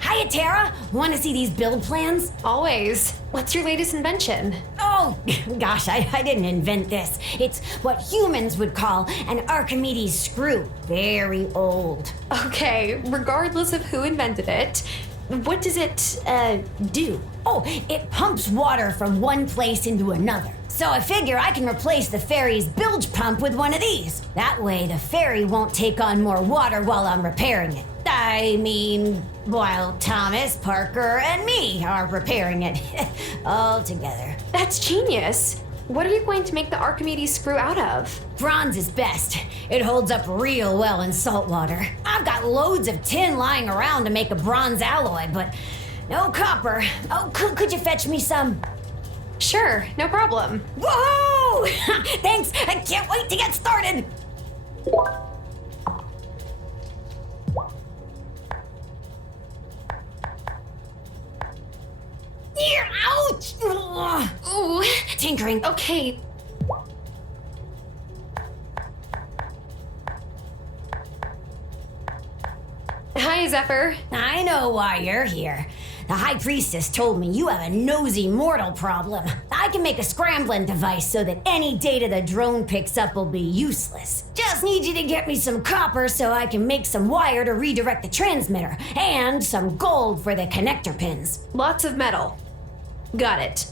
Hiya, Tara! Want to see these build plans? Always. What's your latest invention? Oh, gosh, I didn't invent this. It's what humans would call an Archimedes screw. Very old. Okay, regardless of who invented it, what does it, do? Oh, it pumps water from one place into another. So I figure I can replace the ferry's bilge pump with one of these. That way the ferry won't take on more water while I'm repairing it. I mean, while Thomas, Parker, and me are repairing it all together. That's genius. What are you going to make the Archimedes screw out of? Bronze is best. It holds up real well in salt water. I've got loads of tin lying around to make a bronze alloy, but no copper. Oh, could you fetch me some? Sure, no problem. Whoa! Thanks, I can't wait to get started! Ouch! Ooh, Tinkering. okay. Hi, Zephyr. I know why you're here. The High Priestess told me you have a nosy mortal problem. I can make a scrambling device so that any data the drone picks up will be useless. Just need you to get me some copper so I can make some wire to redirect the transmitter, and some gold for the connector pins. Lots of metal. Got it.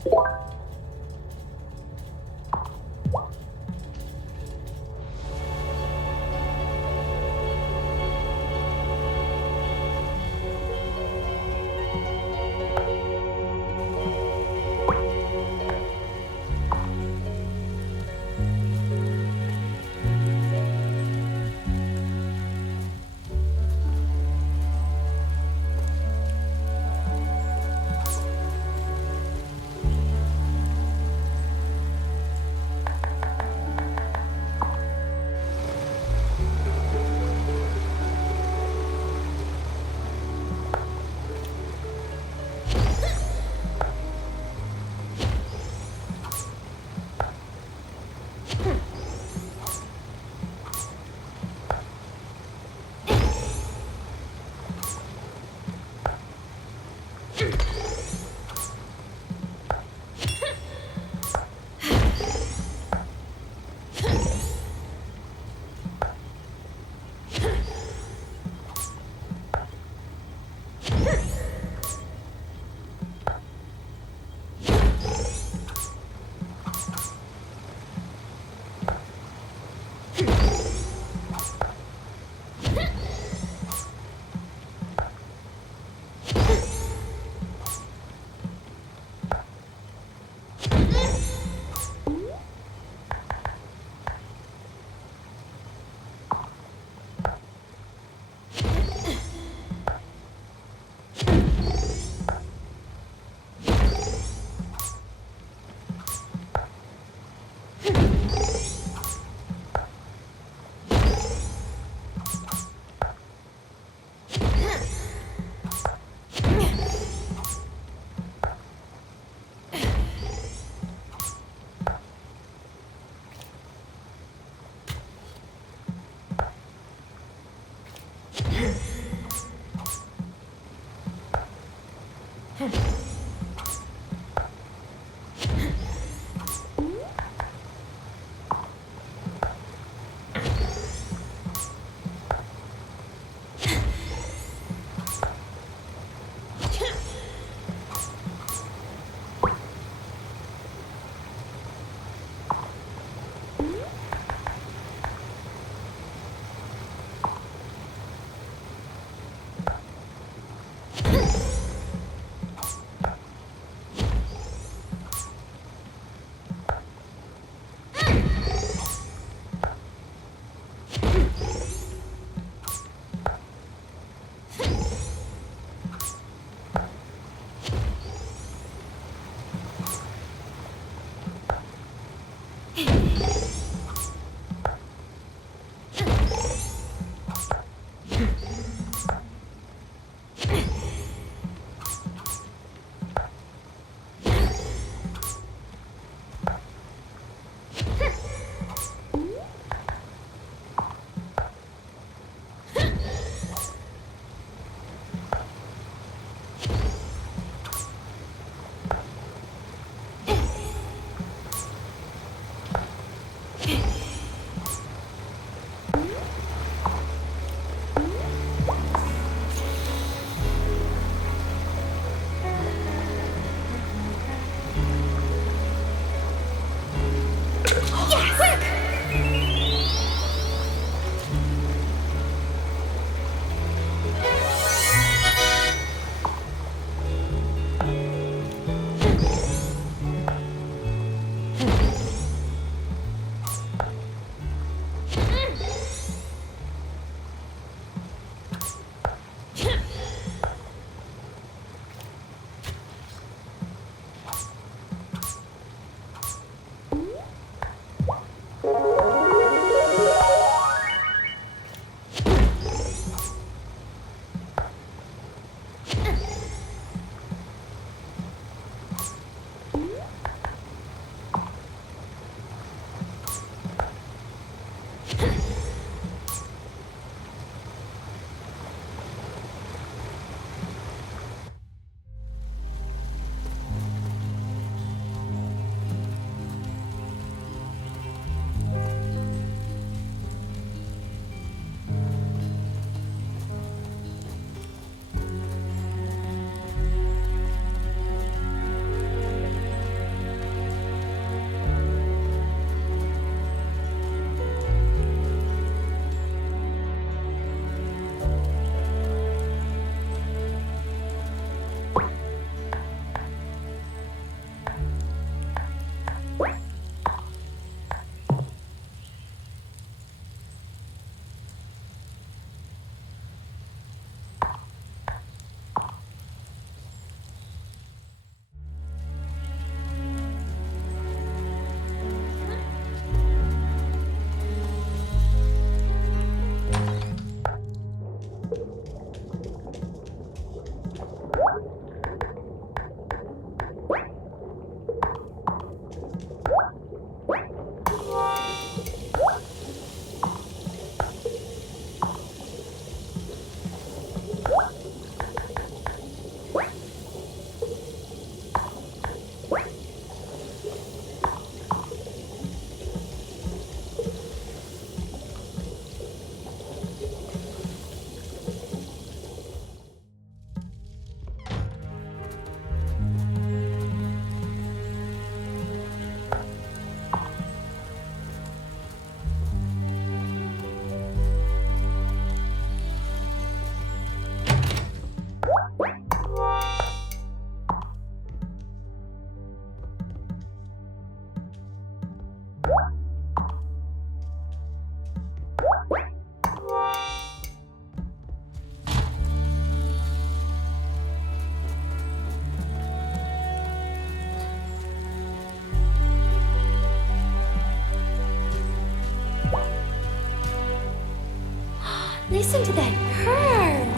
Listen to that purr.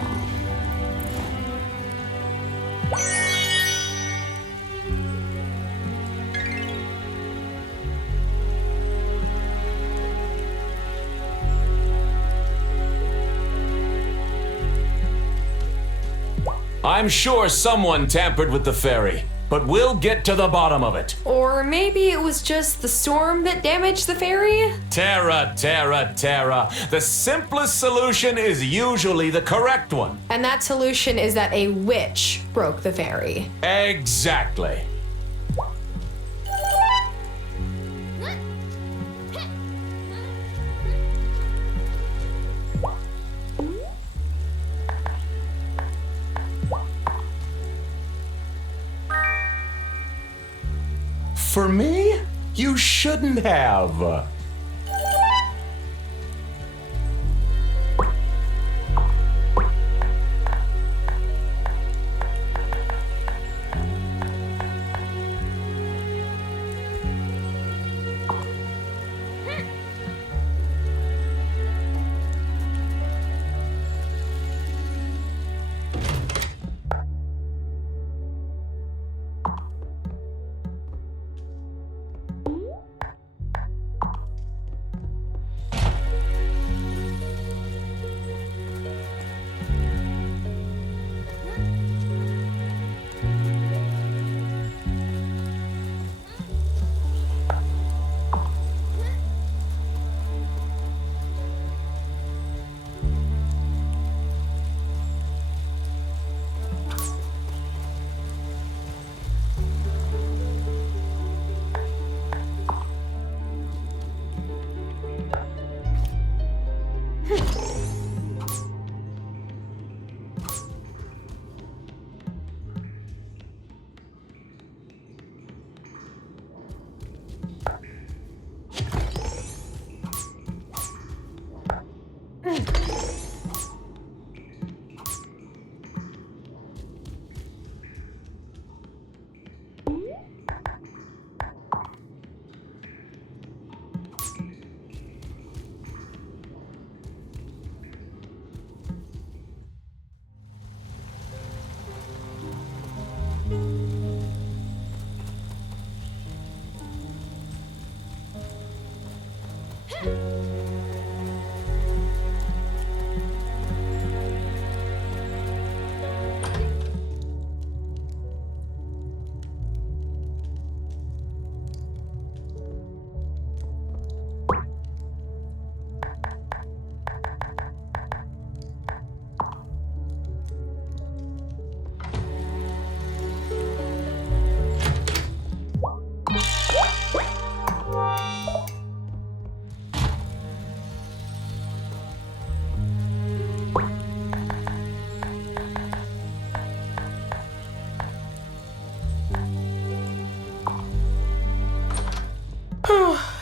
I'm sure someone tampered with the ferry, but we'll get to the bottom of it. Or maybe it was just the storm that damaged the ferry? Terra. The simplest solution is usually the correct one. And that solution is that a witch broke the ferry. Exactly. For me? You shouldn't have.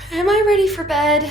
Am I ready for bed?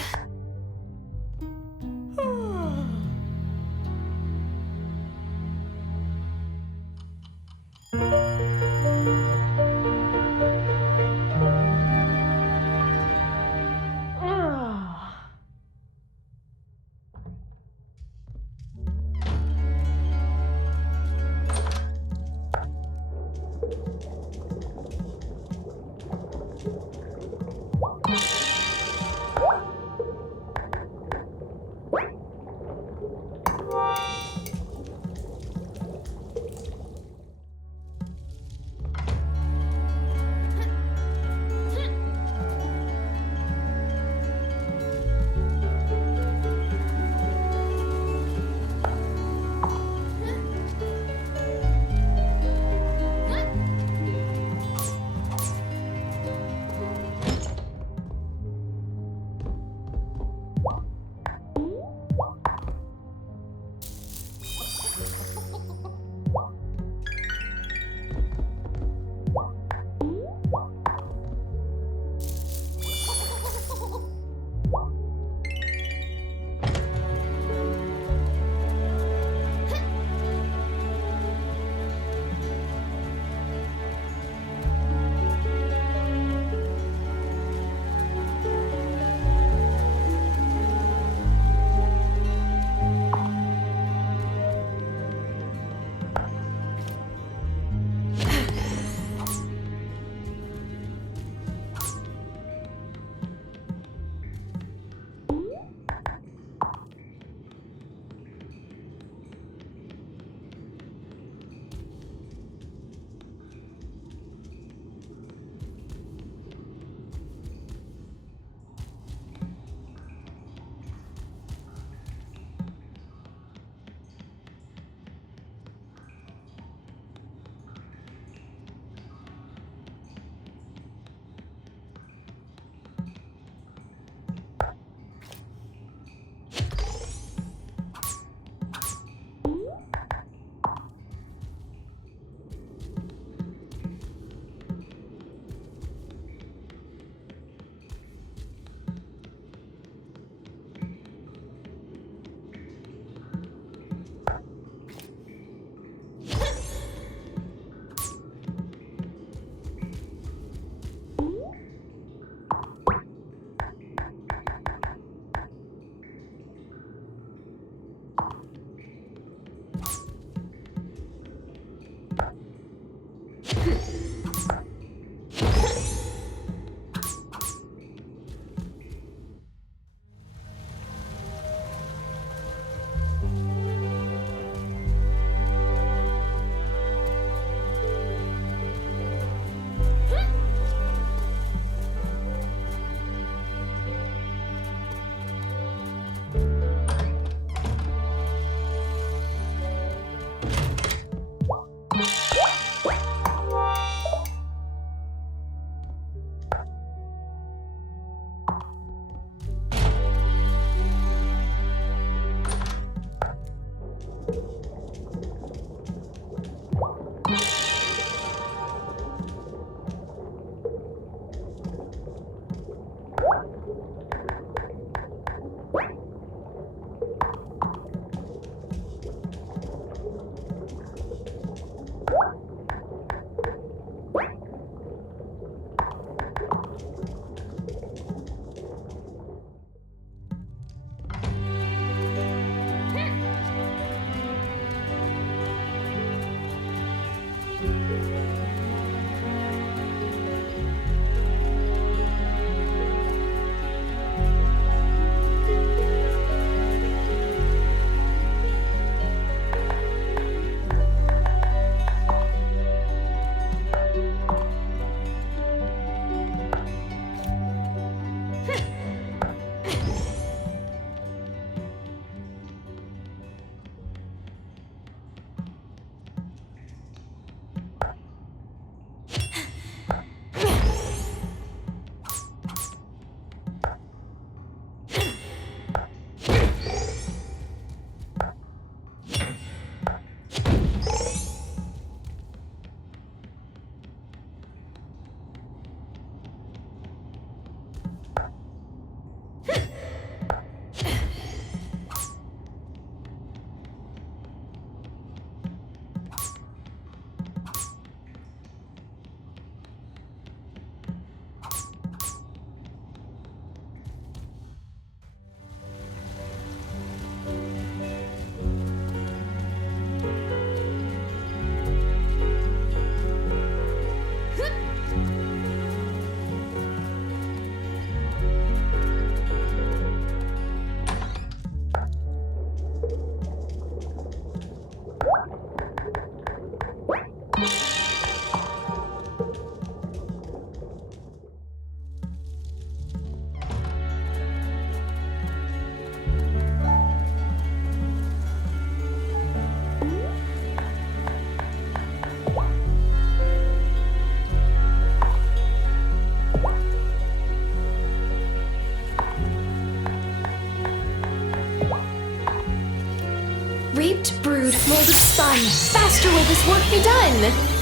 Reaped, brewed, molded, spun. Faster will this work be done.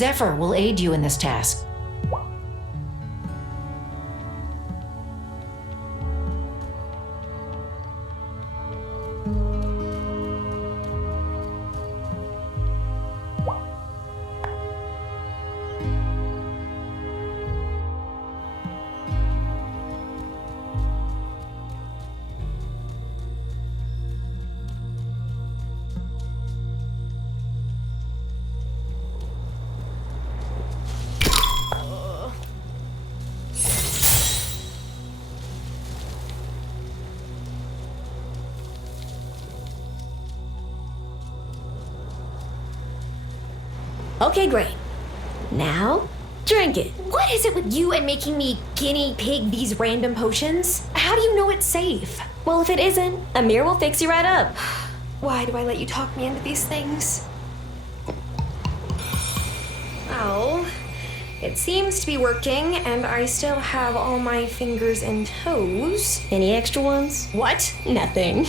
Zephyr will aid you in this task. Okay, great. Now, drink it. What is it with you and making me guinea pig these random potions? How do you know it's safe? Well, if it isn't, Amir will fix you right up. Why do I let you talk me into these things? Well, it seems to be working, and I still have all my fingers and toes. Any extra ones? What? Nothing.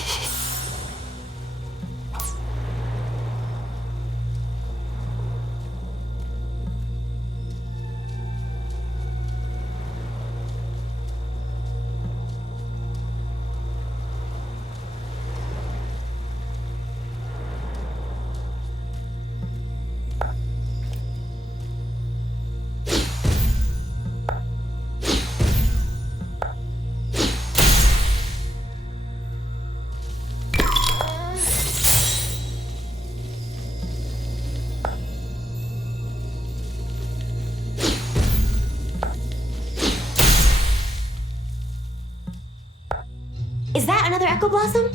Is that another Echo Blossom?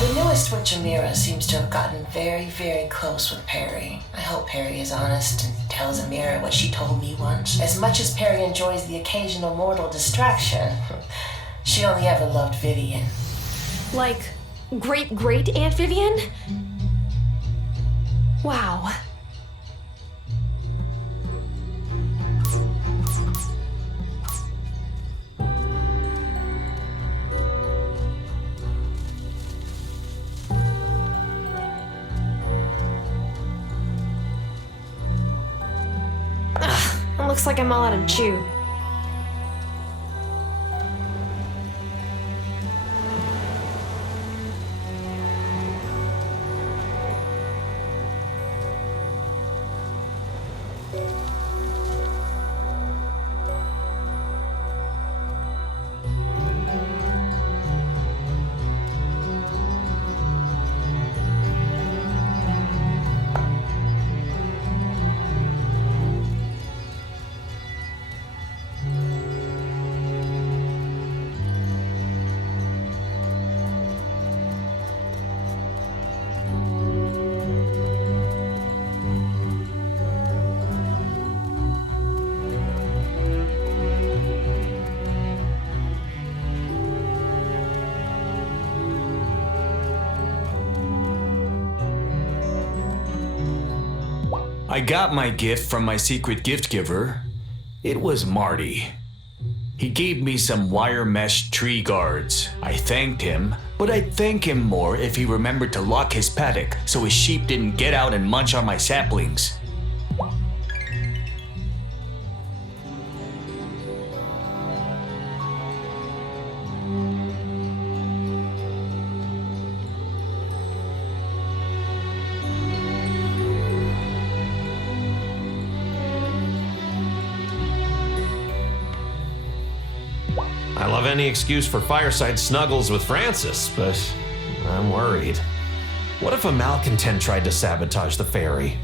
The newest Witch Amira seems to have gotten very, very close with Perry. I hope Perry is honest and tells Amira what she told me once. As much as Perry enjoys the occasional mortal distraction, she only ever loved Vivian. Like, great Aunt Vivian? Wow. It looks like I'm all out of Jew. I got my gift from my secret gift giver. It was Marty. He gave me some wire mesh tree guards. I thanked him, but I'd thank him more if he remembered to lock his paddock so his sheep didn't get out and munch on my saplings. I love any excuse for fireside snuggles with Francis, but I'm worried. What if a malcontent tried to sabotage the ferry?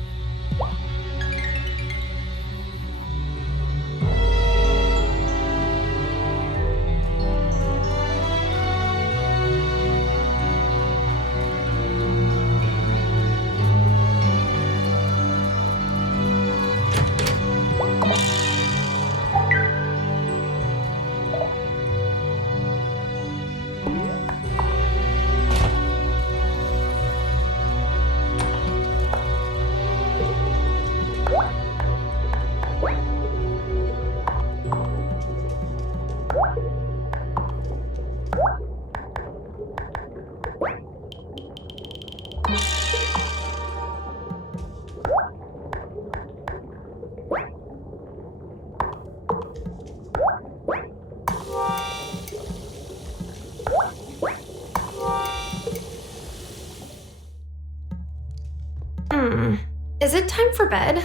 Is it time for bed?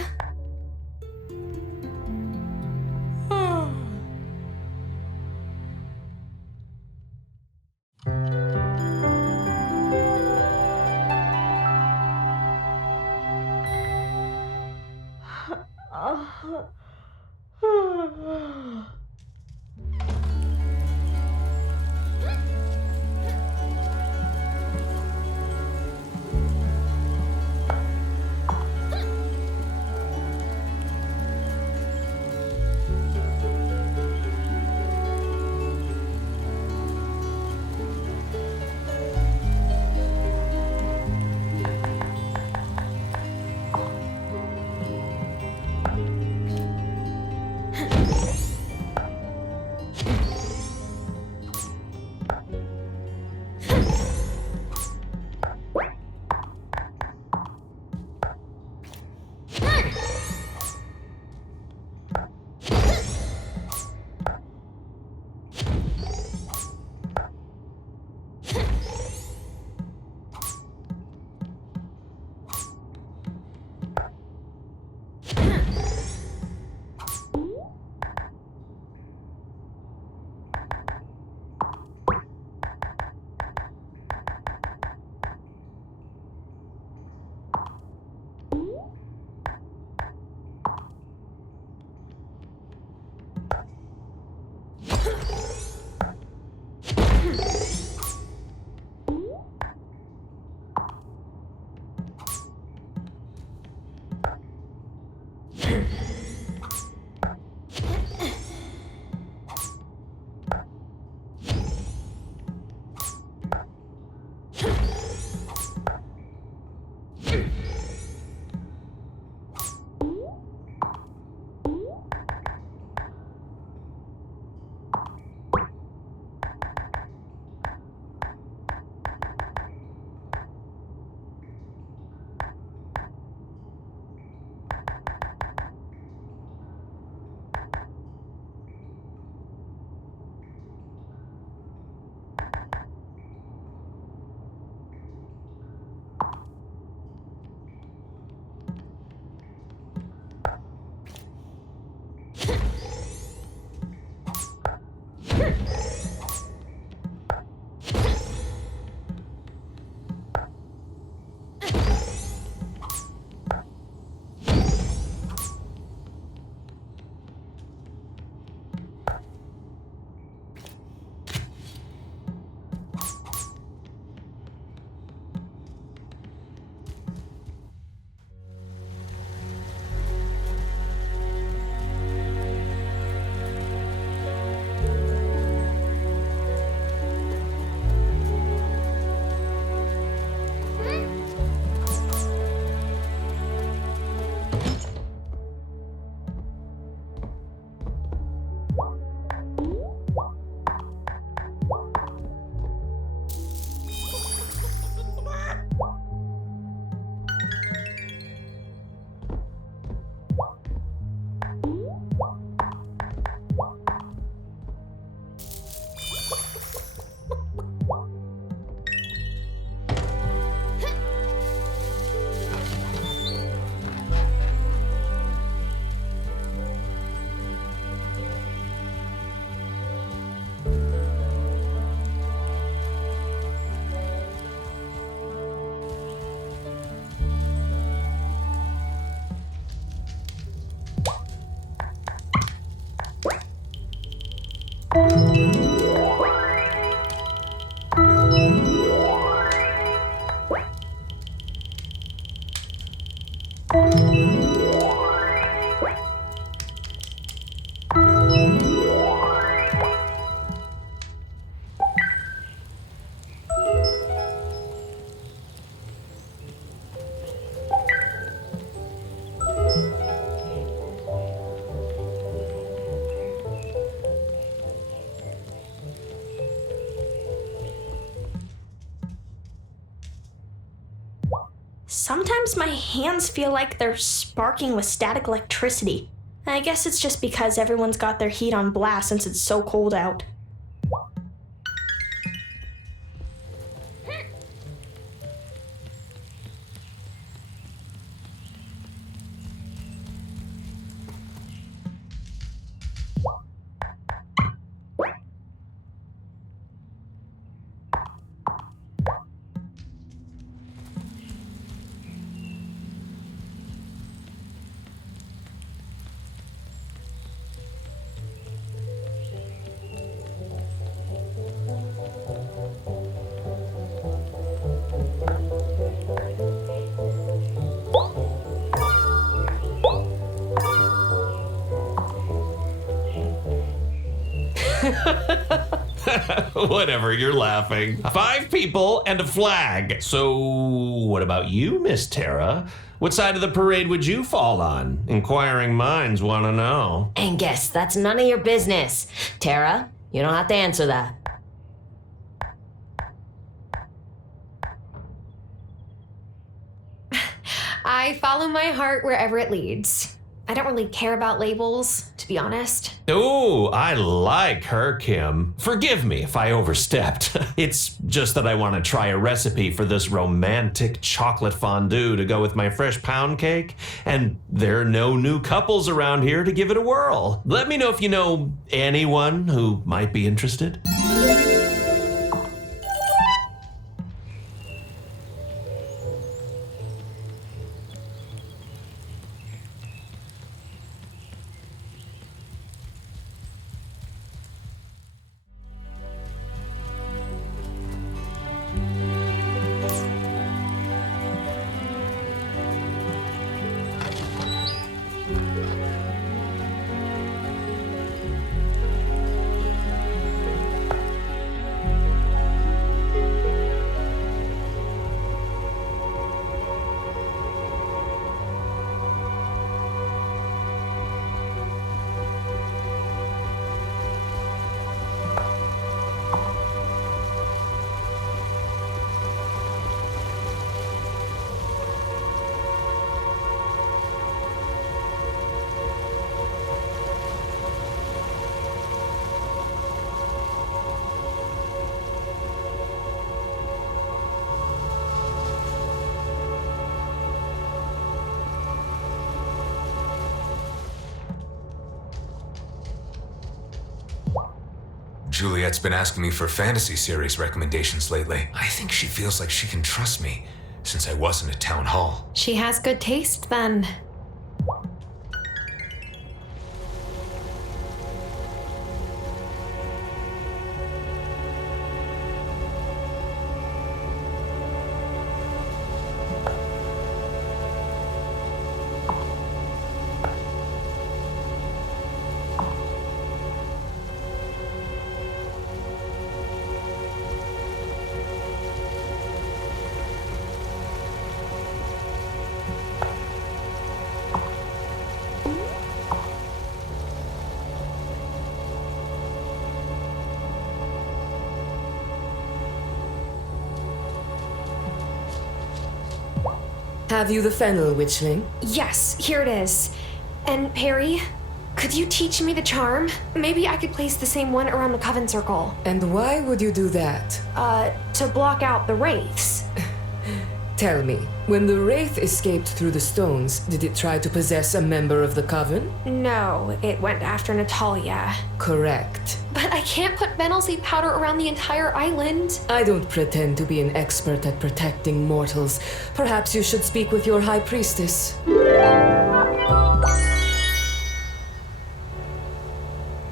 Sometimes my hands feel like they're sparking with static electricity. I guess it's just because everyone's got their heat on blast since it's so cold out. Whatever, you're laughing. 5 people and a flag. So, what about you, Miss Tara? What side of the parade would you fall on? Inquiring minds want to know. And guess that's none of your business. Tara, you don't have to answer that. I follow my heart wherever it leads. I don't really care about labels, to be honest. Ooh, I like her, Kim. Forgive me if I overstepped. It's just that I want to try a recipe for this romantic chocolate fondue to go with my fresh pound cake, and there are no new couples around here to give it a whirl. Let me know if you know anyone who might be interested. Juliet's been asking me for fantasy series recommendations lately. I think she feels like she can trust me, since I wasn't at town hall. She has good taste, then. Have you the fennel, witchling? Yes, here it is. And Perry, could you teach me the charm? Maybe I could place the same one around the coven circle. And why would you do that? To block out the wraiths. Tell me, when the wraith escaped through the stones, did it try to possess a member of the coven? No, it went after Natalia. Correct. But I can't put fennel seed powder around the entire island. I don't pretend to be an expert at protecting mortals. Perhaps you should speak with your high priestess.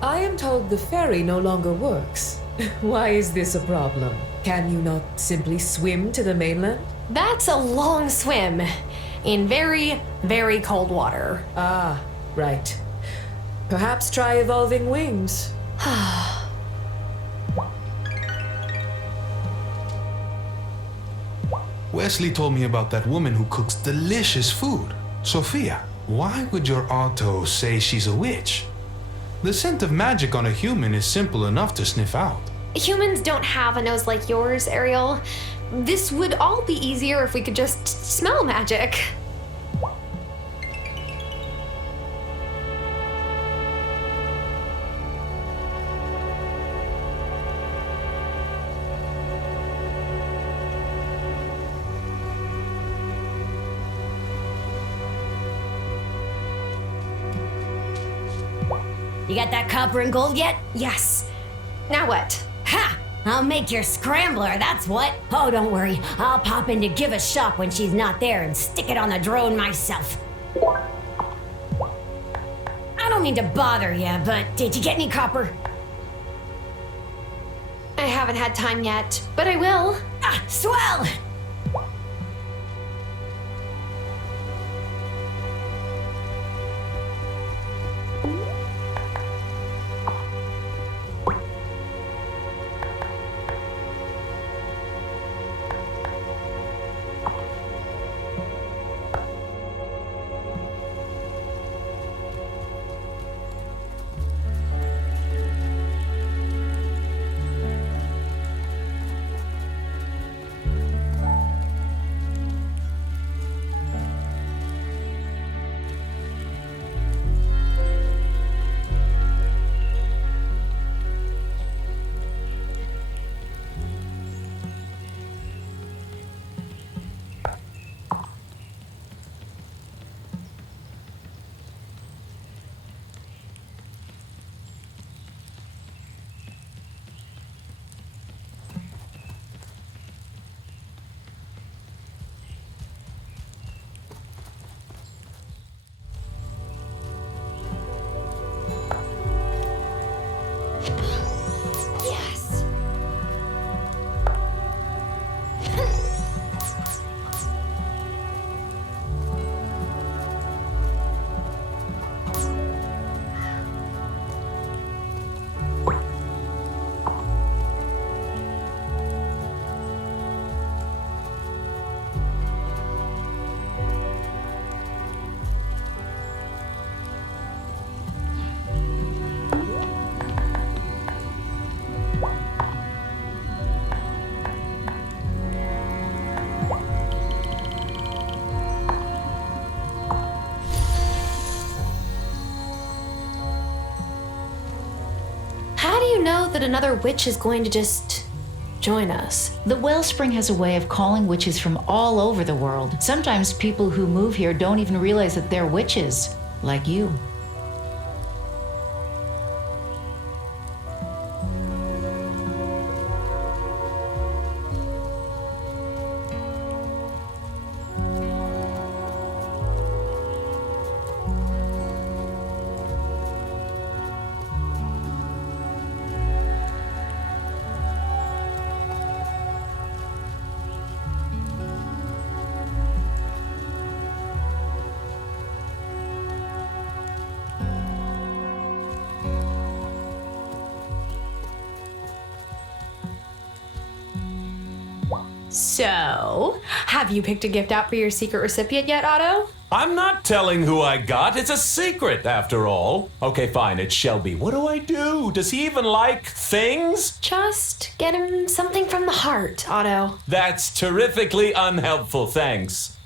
I am told the ferry no longer works. Why is this a problem? Can you not simply swim to the mainland? That's a long swim. in very, very cold water. Ah, right. Perhaps try evolving wings. Wesley told me about that woman who cooks delicious food. Sophia, why would your auto say she's a witch? The scent of magic on a human is simple enough to sniff out. Humans don't have a nose like yours, Ariel. This would all be easier if we could just smell magic. You got that copper and gold yet? Yes. Now what? Ha! I'll make your scrambler, that's what. Oh, don't worry. I'll pop in to give a shop when she's not there and stick it on the drone myself. I don't mean to bother you, but did you get any copper? I haven't had time yet, but I will. Ah, swell! How do you know that another witch is going to just join us? The wellspring has a way of calling witches from all over the world. Sometimes people who move here don't even realize that they're witches, like you. So, have you picked a gift out for your secret recipient yet, Otto? I'm not telling who I got. It's a secret, after all. Okay, fine, it's Shelby. What do I do? Does he even like things? Just get him something from the heart, Otto. That's terrifically unhelpful, thanks.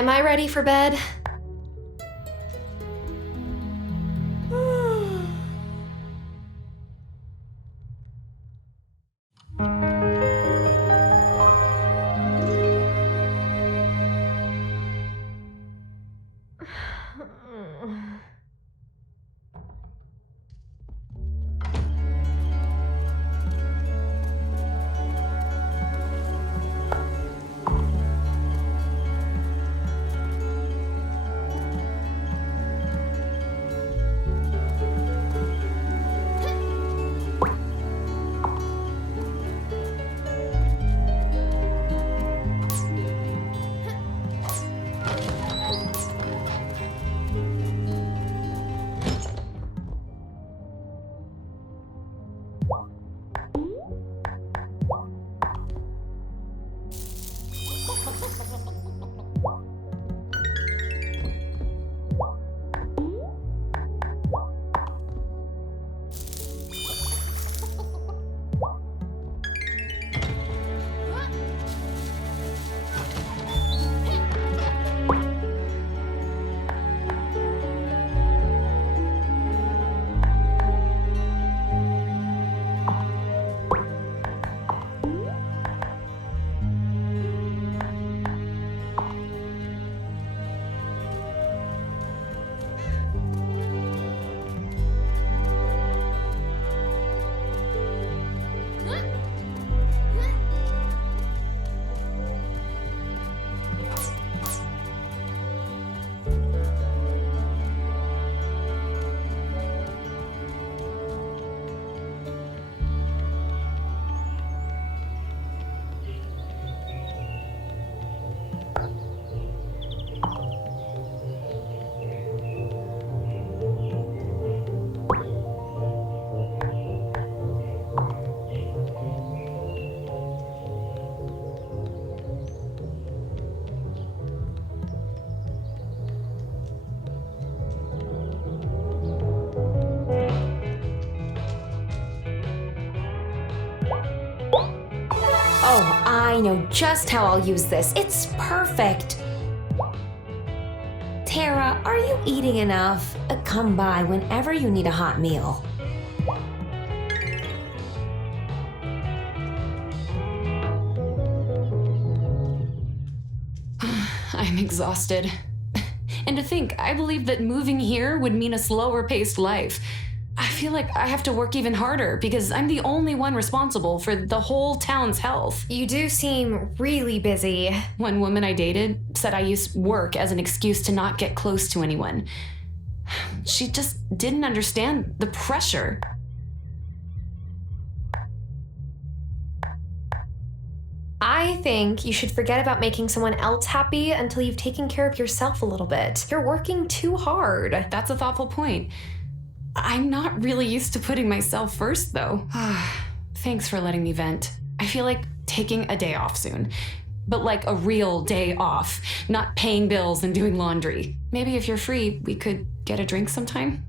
Am I ready for bed? Oh, I know just how I'll use this. It's perfect. Tara, are you eating enough? Come by whenever you need a hot meal. I'm exhausted. And to think, I believed that moving here would mean a slower paced life. I feel like I have to work even harder because I'm the only one responsible for the whole town's health. You do seem really busy. One woman I dated said I used work as an excuse to not get close to anyone. She just didn't understand the pressure. I think you should forget about making someone else happy until you've taken care of yourself a little bit. You're working too hard. That's a thoughtful point. I'm not really used to putting myself first, though. Thanks for letting me vent. I feel like taking a day off soon. But like a real day off, not paying bills and doing laundry. Maybe if you're free, we could get a drink sometime?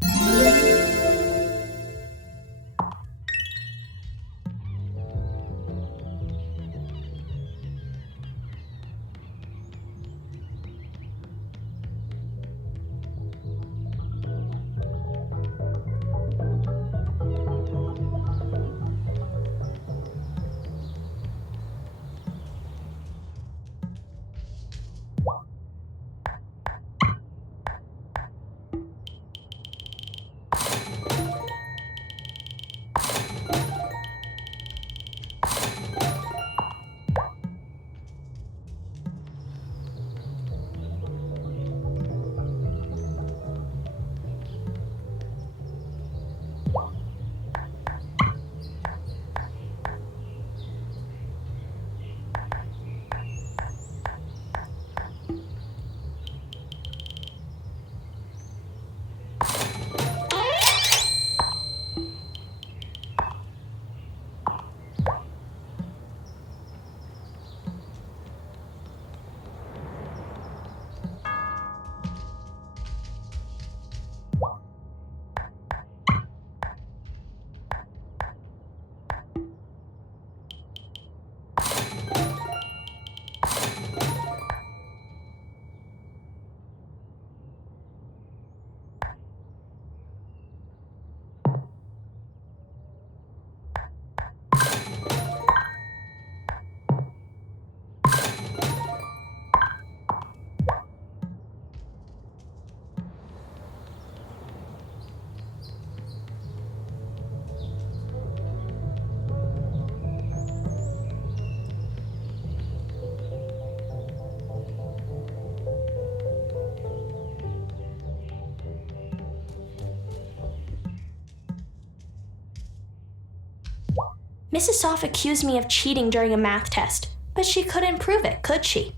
Mrs. Soft accused me of cheating during a math test, but she couldn't prove it, could she?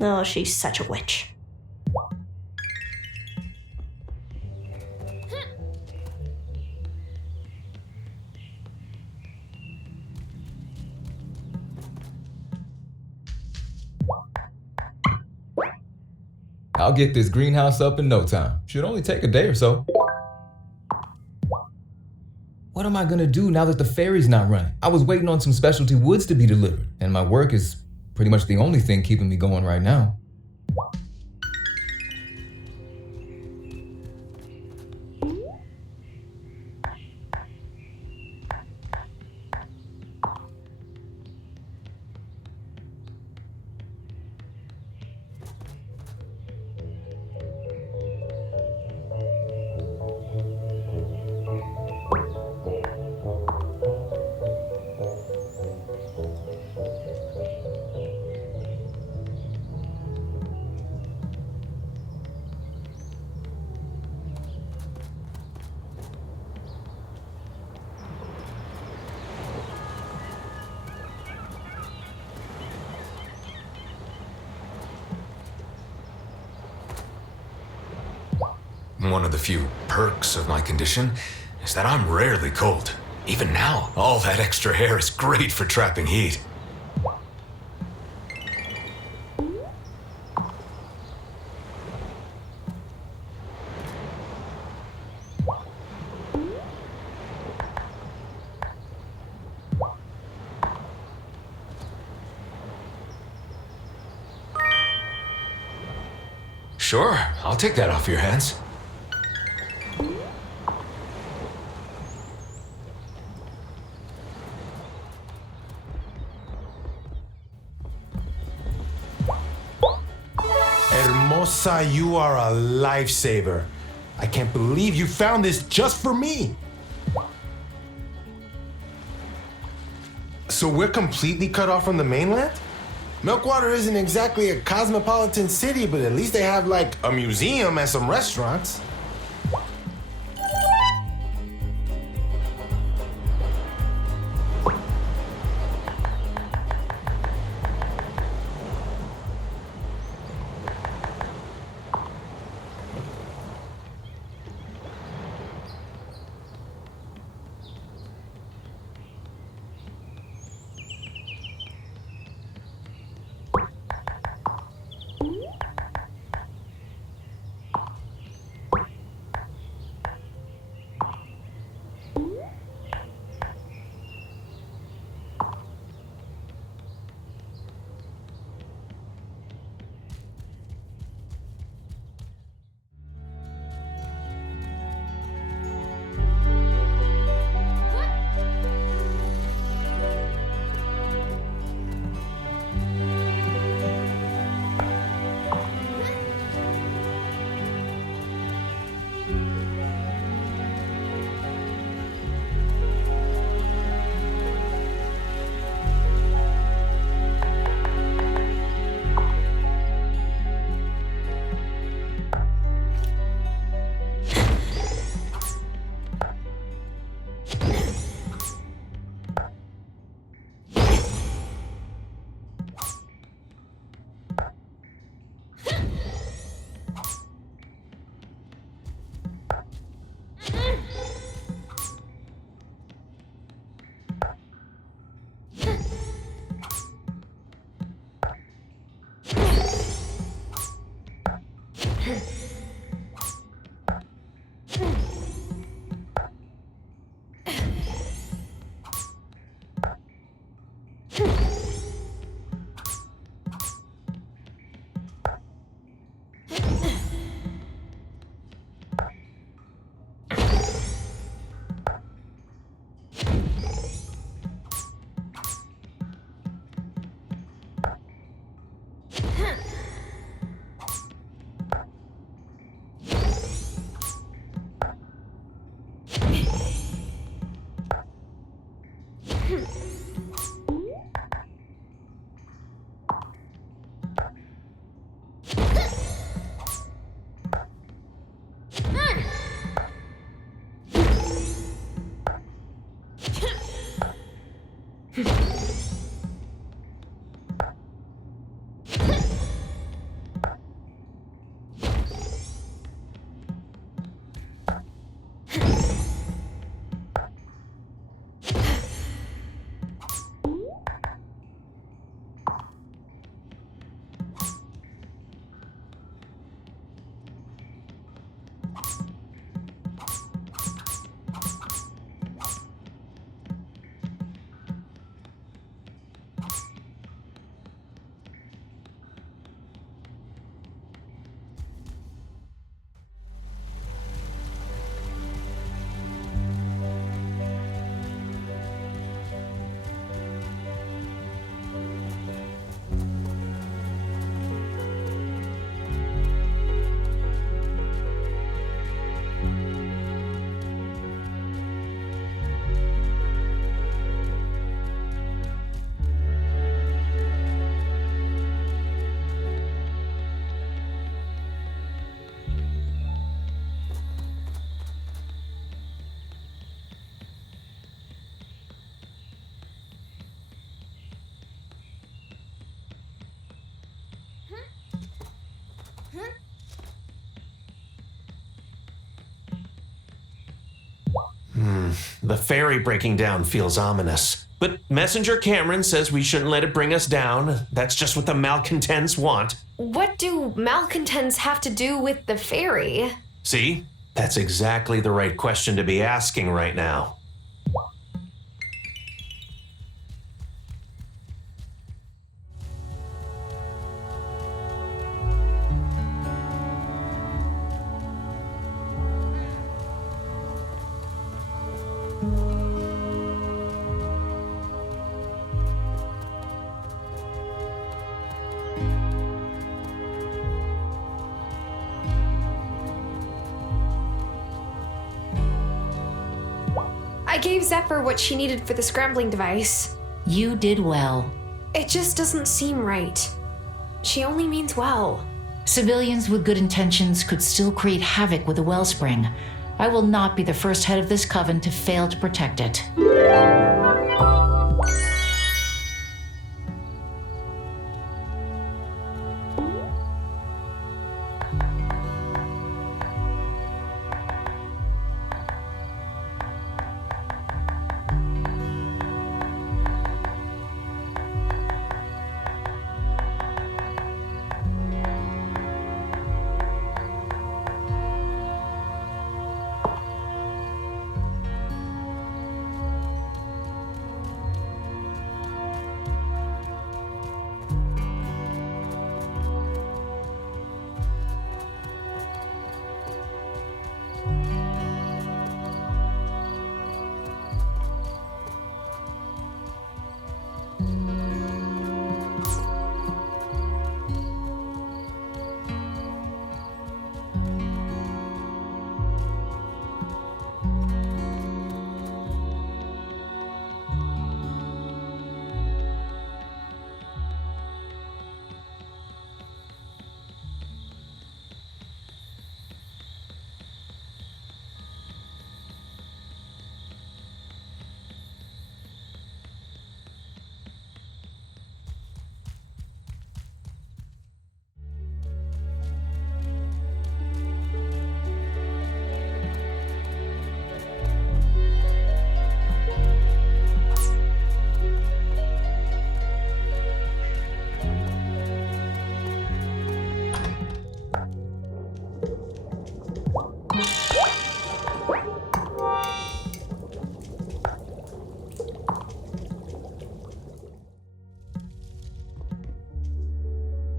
Oh, she's such a witch. I'll get this greenhouse up in no time. Should only take a day or so. What am I gonna do now that the ferry's not running? I was waiting on some specialty woods to be delivered, and my work is pretty much the only thing keeping me going right now. One of the few perks of my condition is that I'm rarely cold. Even now, all that extra hair is great for trapping heat. Sure, I'll take that off your hands. Hermosa, you are a lifesaver. I can't believe you found this just for me. So we're completely cut off from the mainland? Milkwater isn't exactly a cosmopolitan city, but at least they have like a museum and some restaurants. The ferry breaking down feels ominous. But Messenger Cameron says we shouldn't let it bring us down. That's just what the malcontents want. What do malcontents have to do with the ferry? See? That's exactly the right question to be asking right now. I gave Zephyr what she needed for the scrambling device. You did well. It just doesn't seem right. She only means well. Civilians with good intentions could still create havoc with the wellspring. I will not be the first head of this coven to fail to protect it.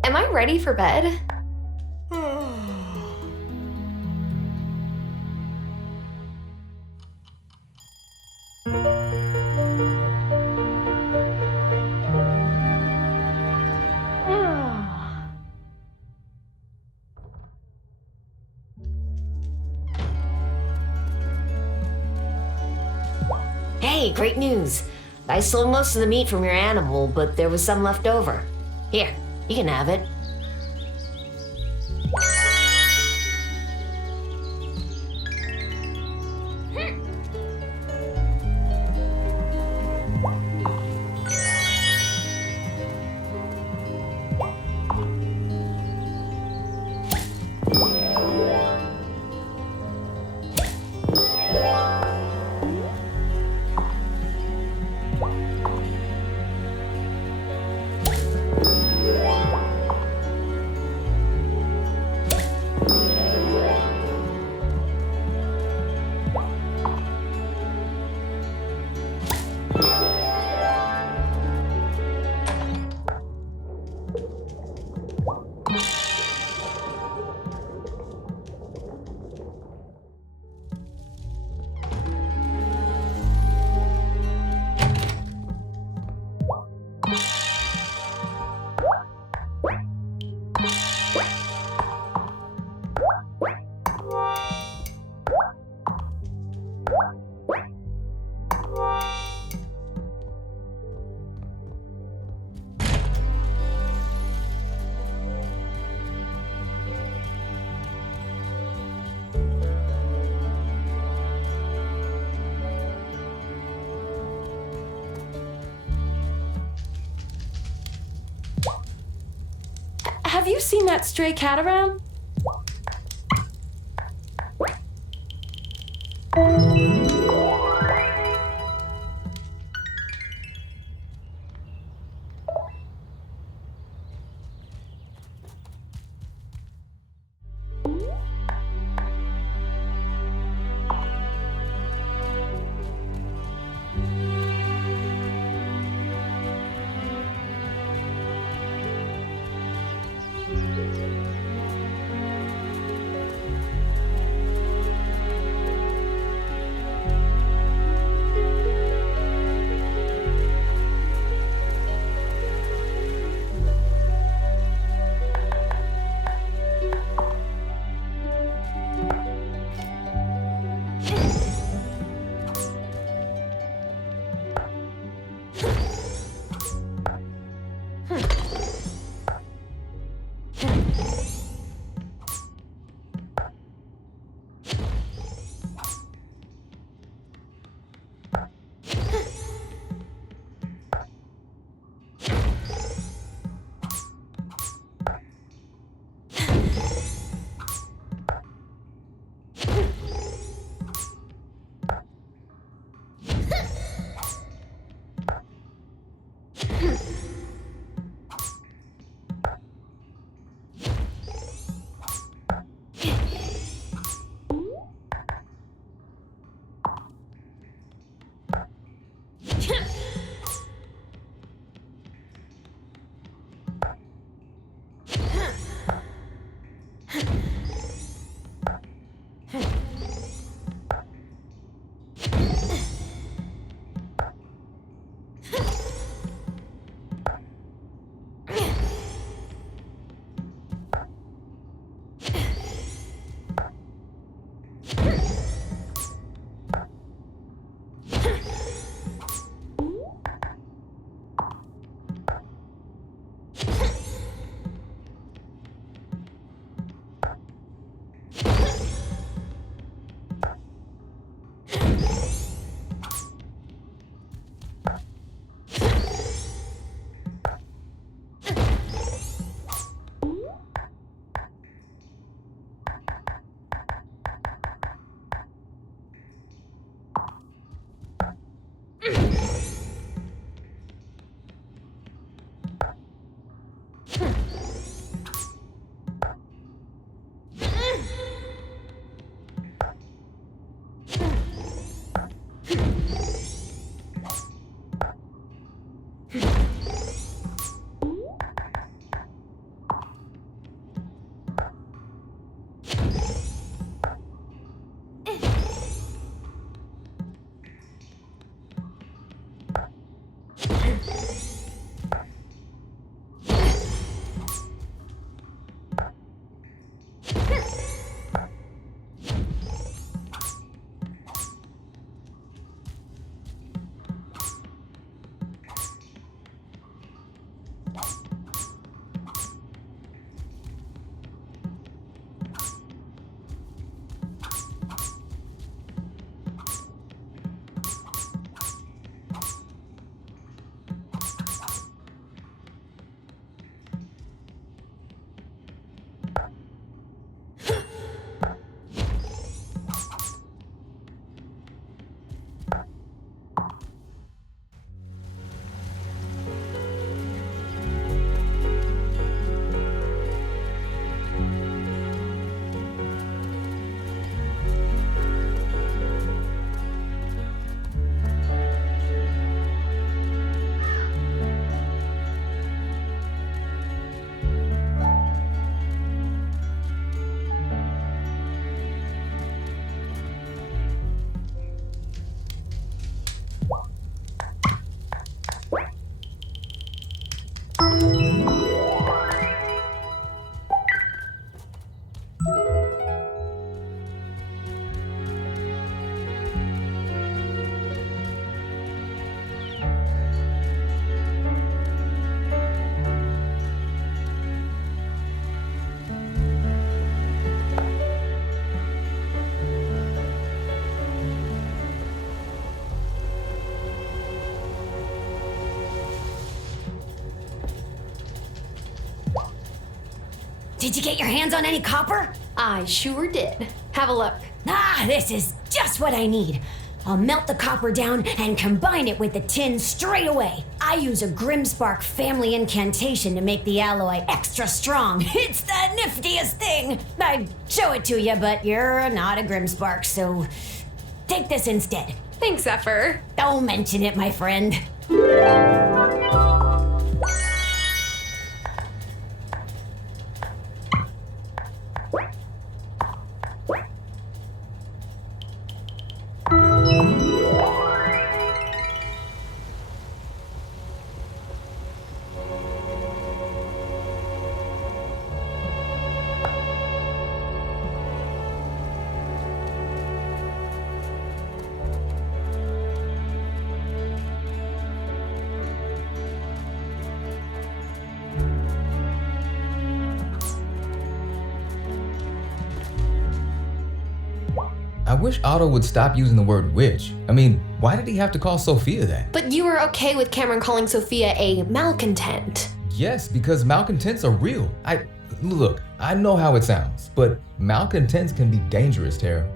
Am I ready for bed? Hey, great news. I sold most of the meat from your animal, but there was some left over. Here, you can have it. have you seen that stray cat around? Did you get your hands on any copper? I sure did. Have a look. Ah, this is just what I need. I'll melt the copper down and combine it with the tin straight away. I use a Grimspark family incantation to make the alloy extra strong. It's the niftiest thing. I'd show it to you, but you're not a Grimspark, so take this instead. Thanks, Zephyr. Don't mention it, my friend. I wish Otto would stop using the word witch. I mean, why did he have to call Sophia that? But you were okay with Cameron calling Sophia a malcontent. Yes, because malcontents are real. Look, I know how it sounds, but malcontents can be dangerous, Tara.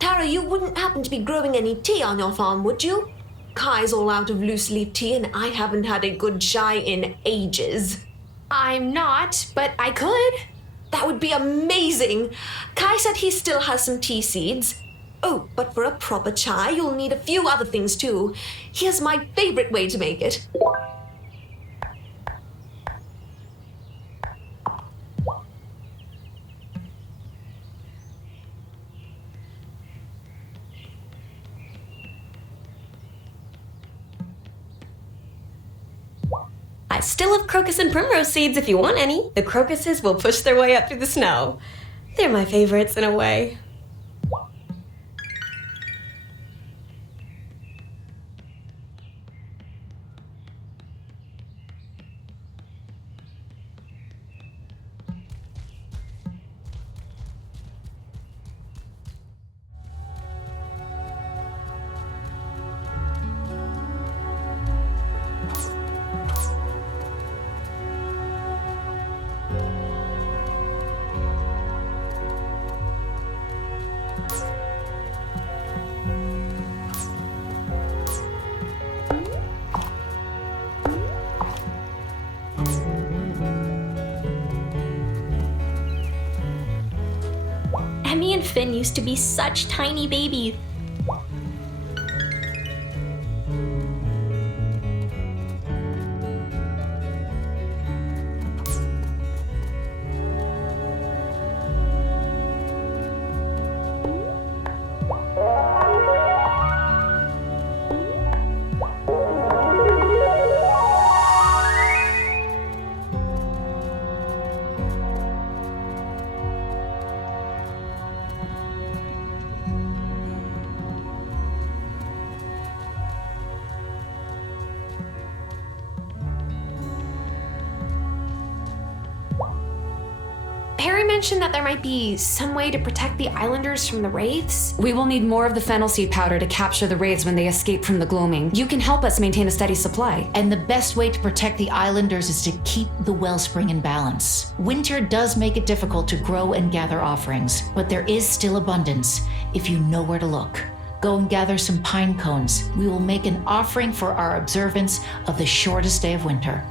Tara, you wouldn't happen to be growing any tea on your farm, would you? Kai's all out of loose leaf tea, and I haven't had a good chai in ages. I'm not, but I could. That would be amazing. Kai said he still has some tea seeds. Oh, but for a proper chai, you'll need a few other things too. Here's my favorite way to make it. I still have crocus and primrose seeds if you want any. The crocuses will push their way up through the snow. They're my favorites in a way. Emmy and Finn used to be such tiny babies. Harry mentioned that there might be some way to protect the islanders from the wraiths. We will need more of the fennel seed powder to capture the wraiths when they escape from the gloaming. You can help us maintain a steady supply. And the best way to protect the islanders is to keep the wellspring in balance. Winter does make it difficult to grow and gather offerings, but there is still abundance if you know where to look. Go and gather some pine cones. We will make an offering for our observance of the shortest day of winter.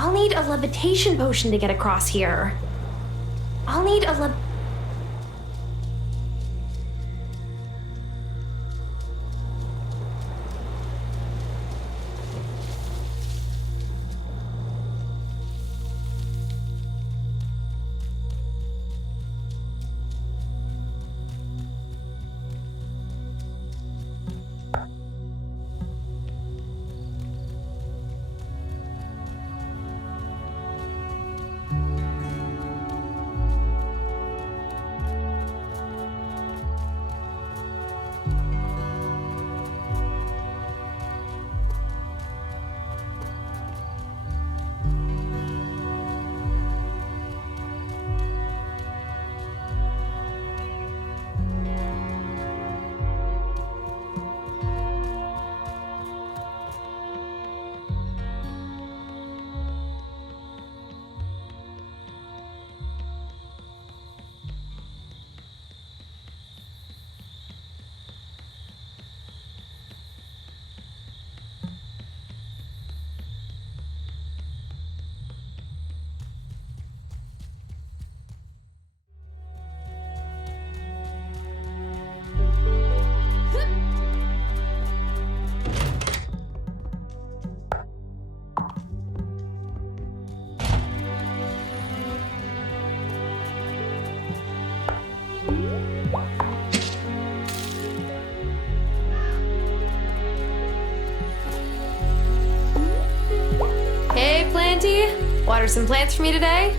I'll need a levitation potion to get across here. I'll need a planty. Water some plants for me today?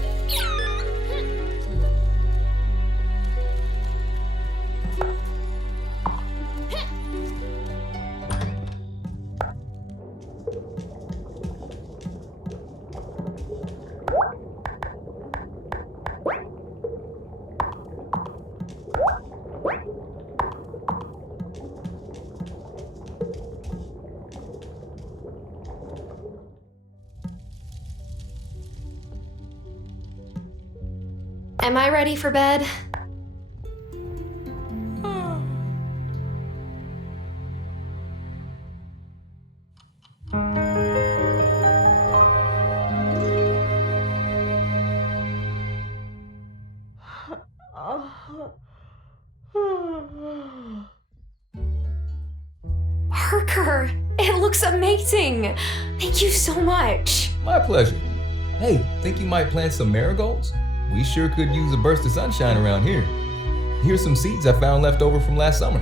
Am I ready for bed? Parker, it looks amazing. Thank you so much. My pleasure. Hey, think you might plant some marigolds? We sure could use a burst of sunshine around here. Here's some seeds I found left over from last summer.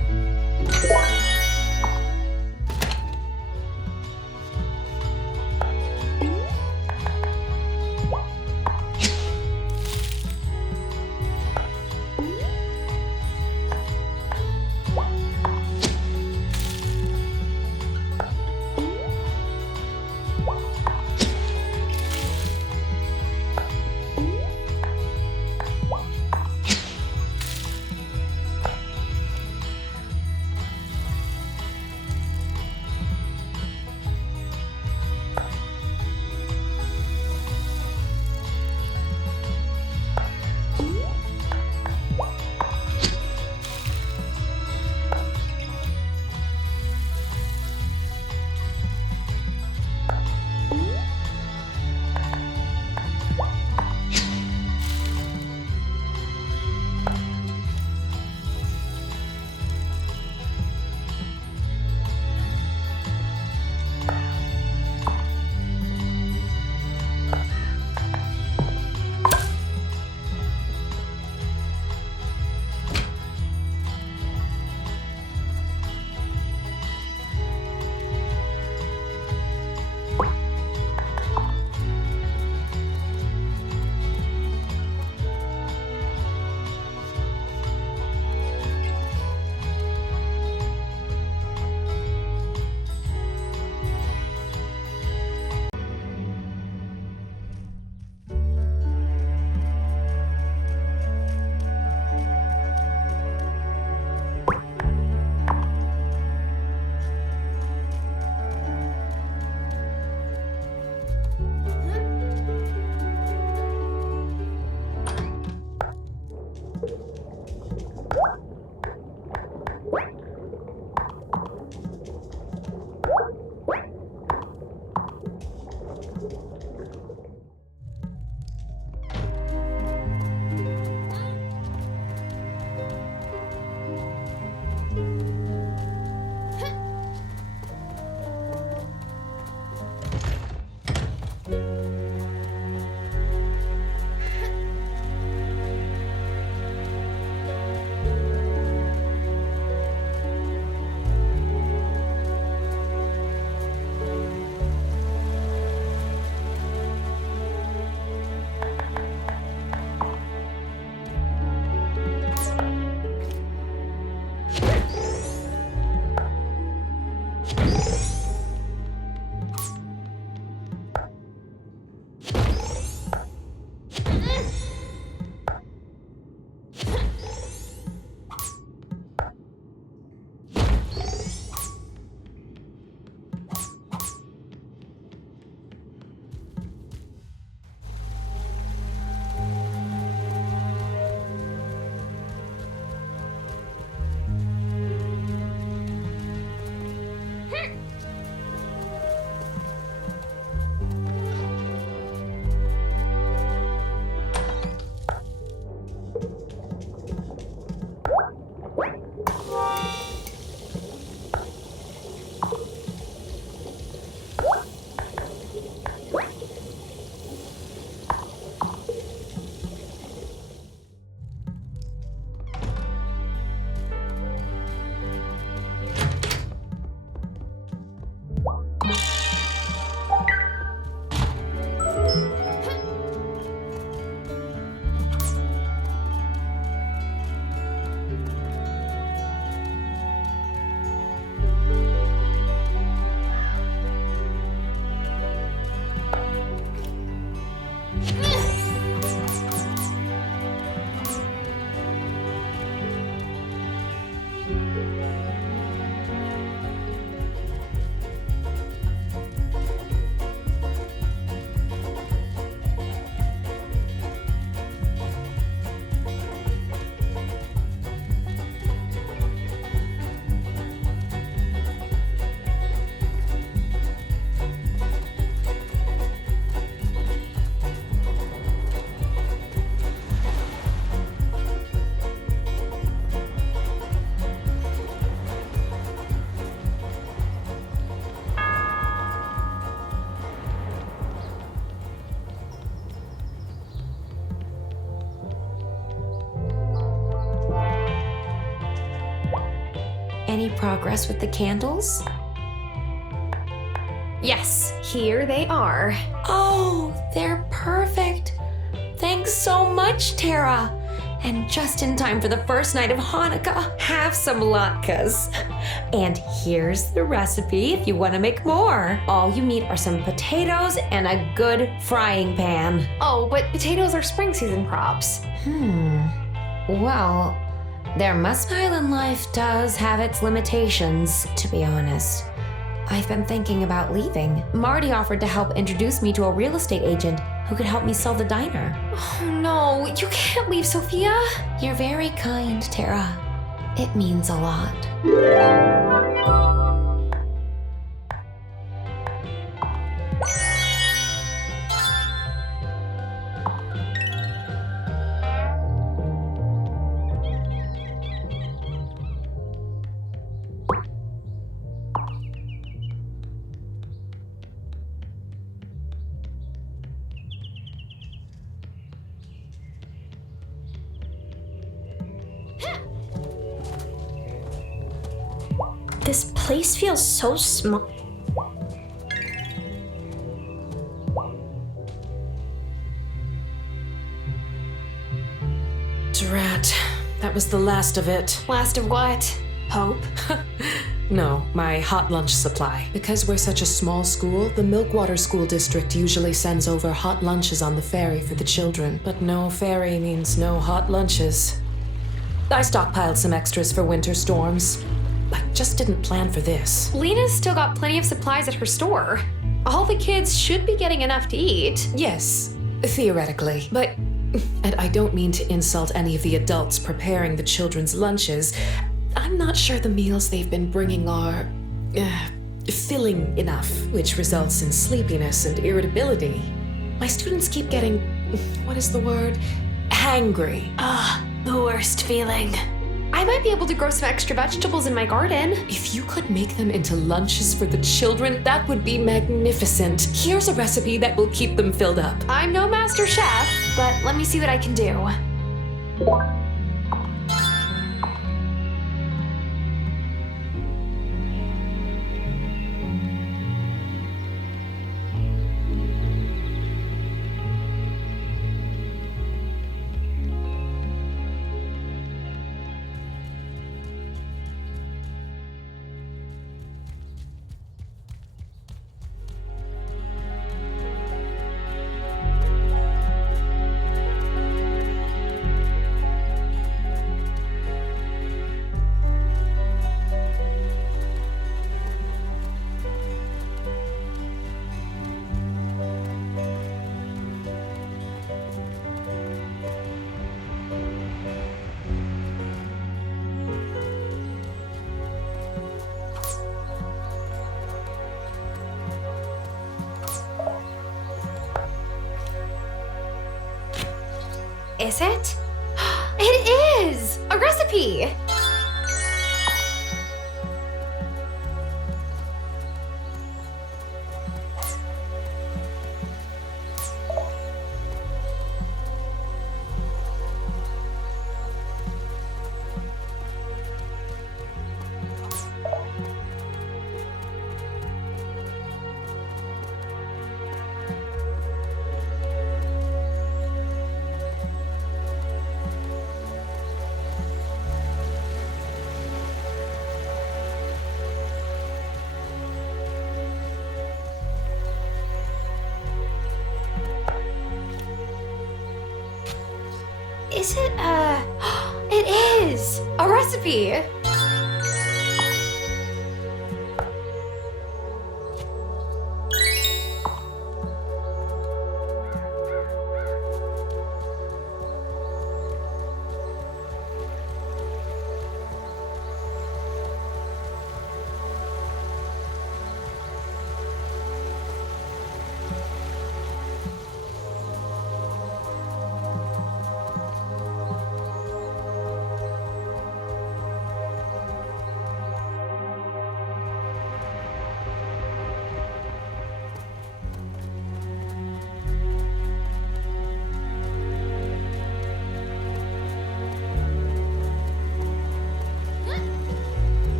any progress with the candles? Yes, here they are. Oh, they're perfect. Thanks so much, Tara. And just in time for the first night of Hanukkah. Have some latkes. And here's the recipe if you want to make more. All you need are some potatoes and a good frying pan. Oh, but potatoes are spring season crops. Well, their Island life does have its limitations, to be honest. I've been thinking about leaving. Marty offered to help introduce me to a real estate agent who could help me sell the diner. Oh no, you can't leave, Sophia. You're very kind, Tara. It means a lot. This place feels so small. Drat. That was the last of it. Last of what? Hope? No, my hot lunch supply. Because we're such a small school, the Milkwater School District usually sends over hot lunches on the ferry for the children. But no ferry means no hot lunches. I stockpiled some extras for winter storms. I just didn't plan for this. Lena's still got plenty of supplies at her store. All the kids should be getting enough to eat. Yes, theoretically. But, and I don't mean to insult any of the adults preparing the children's lunches, I'm not sure the meals they've been bringing are filling enough, which results in sleepiness and irritability. My students keep getting, what is the word? Hangry. The worst feeling. I might be able to grow some extra vegetables in my garden. If you could make them into lunches for the children, that would be magnificent. Here's a recipe that will keep them filled up. I'm no master chef, but let me see what I can do. Is it? It is! A recipe! Is it, it is! A recipe!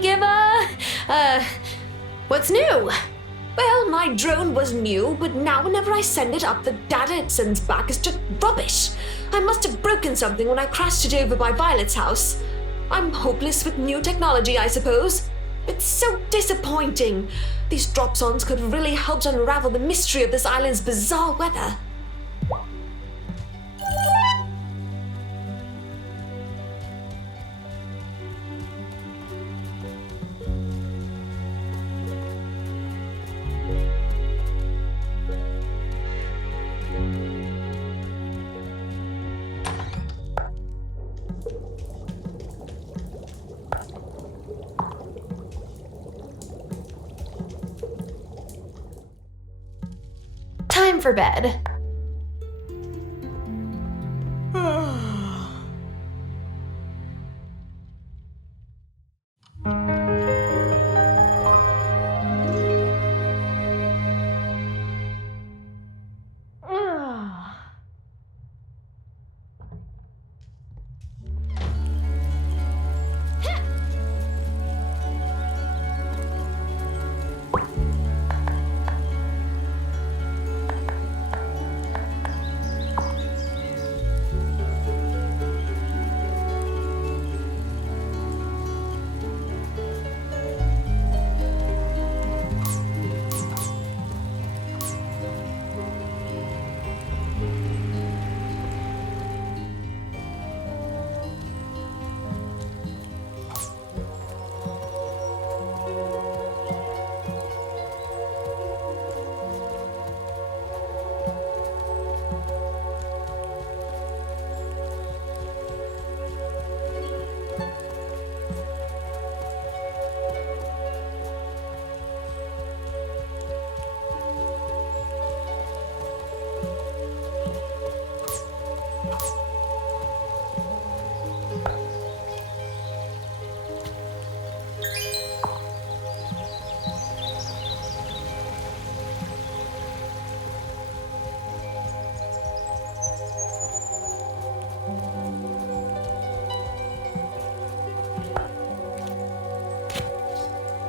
give what's new? Well, my drone was new, but now whenever I send it up, the data it sends back is just rubbish. I must have broken something when I crashed it over by Violet's house. I'm hopeless with new technology, I suppose. It's so disappointing. These drop-ons could really help to unravel the mystery of this island's bizarre weather. Time for bed.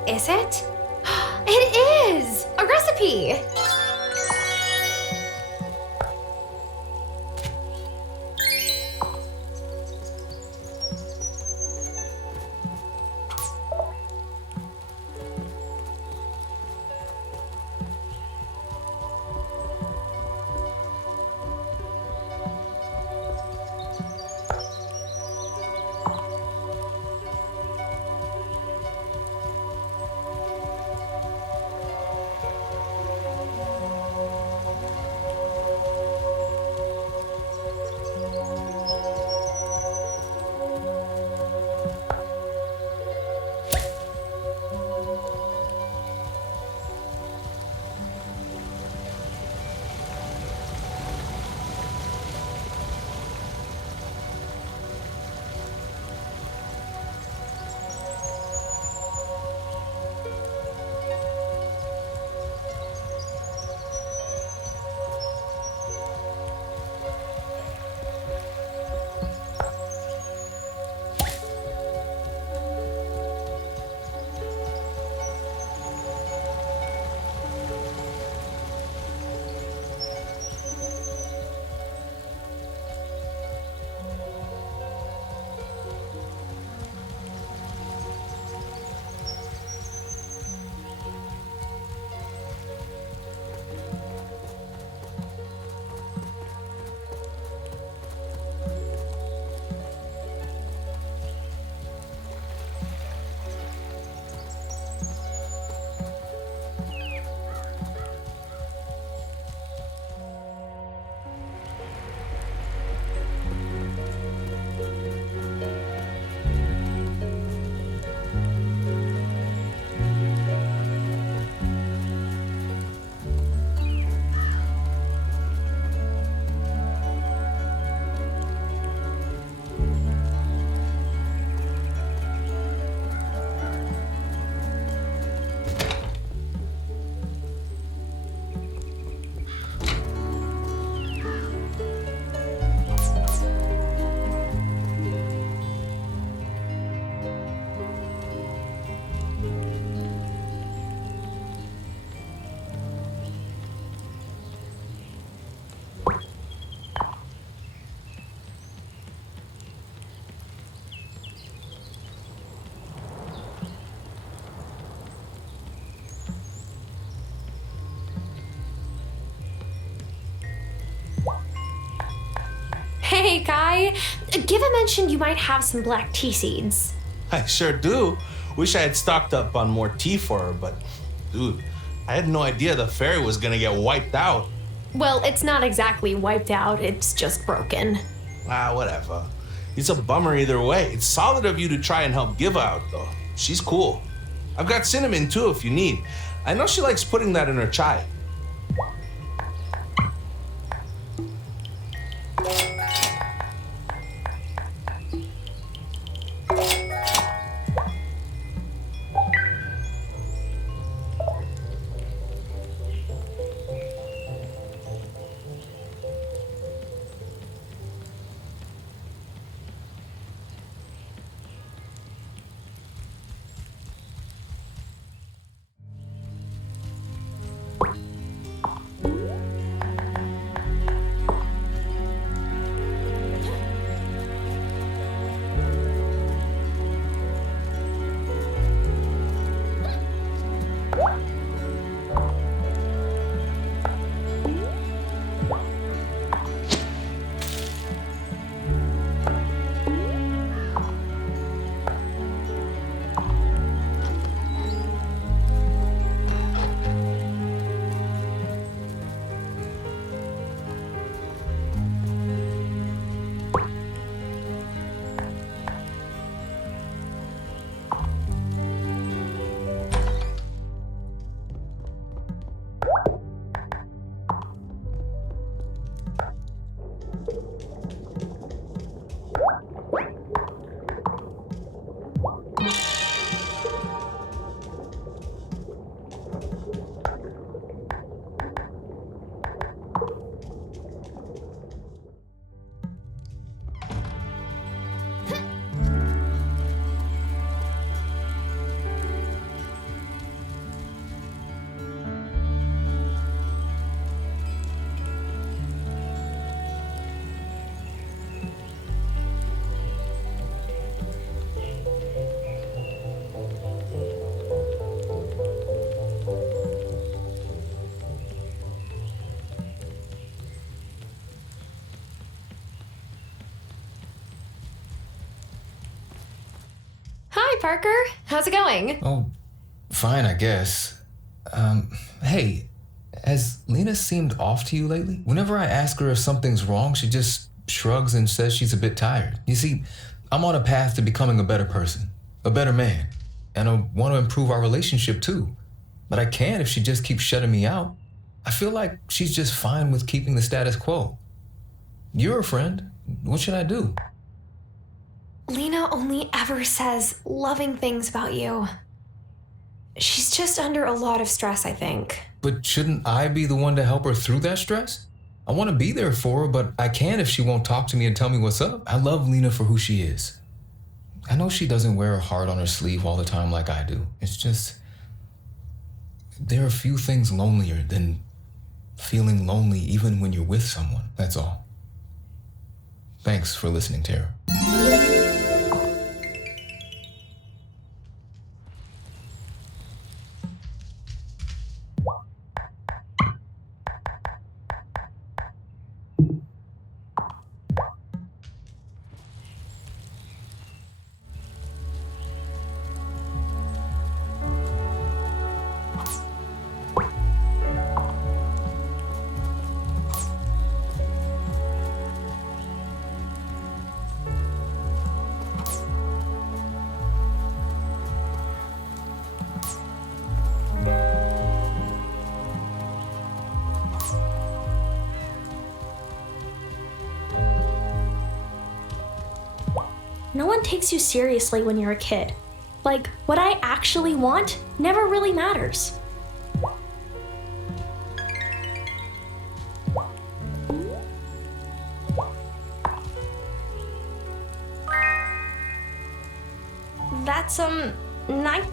Is it? It is! A recipe! Hey, Kai. Giva mentioned you might have some black tea seeds. I sure do. Wish I had stocked up on more tea for her, but dude, I had no idea the fairy was gonna get wiped out. Well, it's not exactly wiped out, it's just broken. Ah, whatever. It's a bummer either way. It's solid of you to try and help Giva out, though. She's cool. I've got cinnamon too if you need. I know she likes putting that in her chai. Hi, Parker. How's it going? Oh, fine, I guess. Hey, has Lena seemed off to you lately? Whenever I ask her if something's wrong, she just shrugs and says she's a bit tired. You see, I'm on a path to becoming a better person, a better man, and I want to improve our relationship too. But I can't if she just keeps shutting me out. I feel like she's just fine with keeping the status quo. You're a friend. What should I do? Lena only ever says loving things about you. She's just under a lot of stress, I think. But shouldn't I be the one to help her through that stress? I want to be there for her, but I can't if she won't talk to me and tell me what's up. I love Lena for who she is. I know she doesn't wear her heart on her sleeve all the time like I do. It's just, there are few things lonelier than feeling lonely even when you're with someone. That's all. Thanks for listening, Tara. No one takes you seriously when you're a kid. Like, what I actually want never really matters. That's, nice.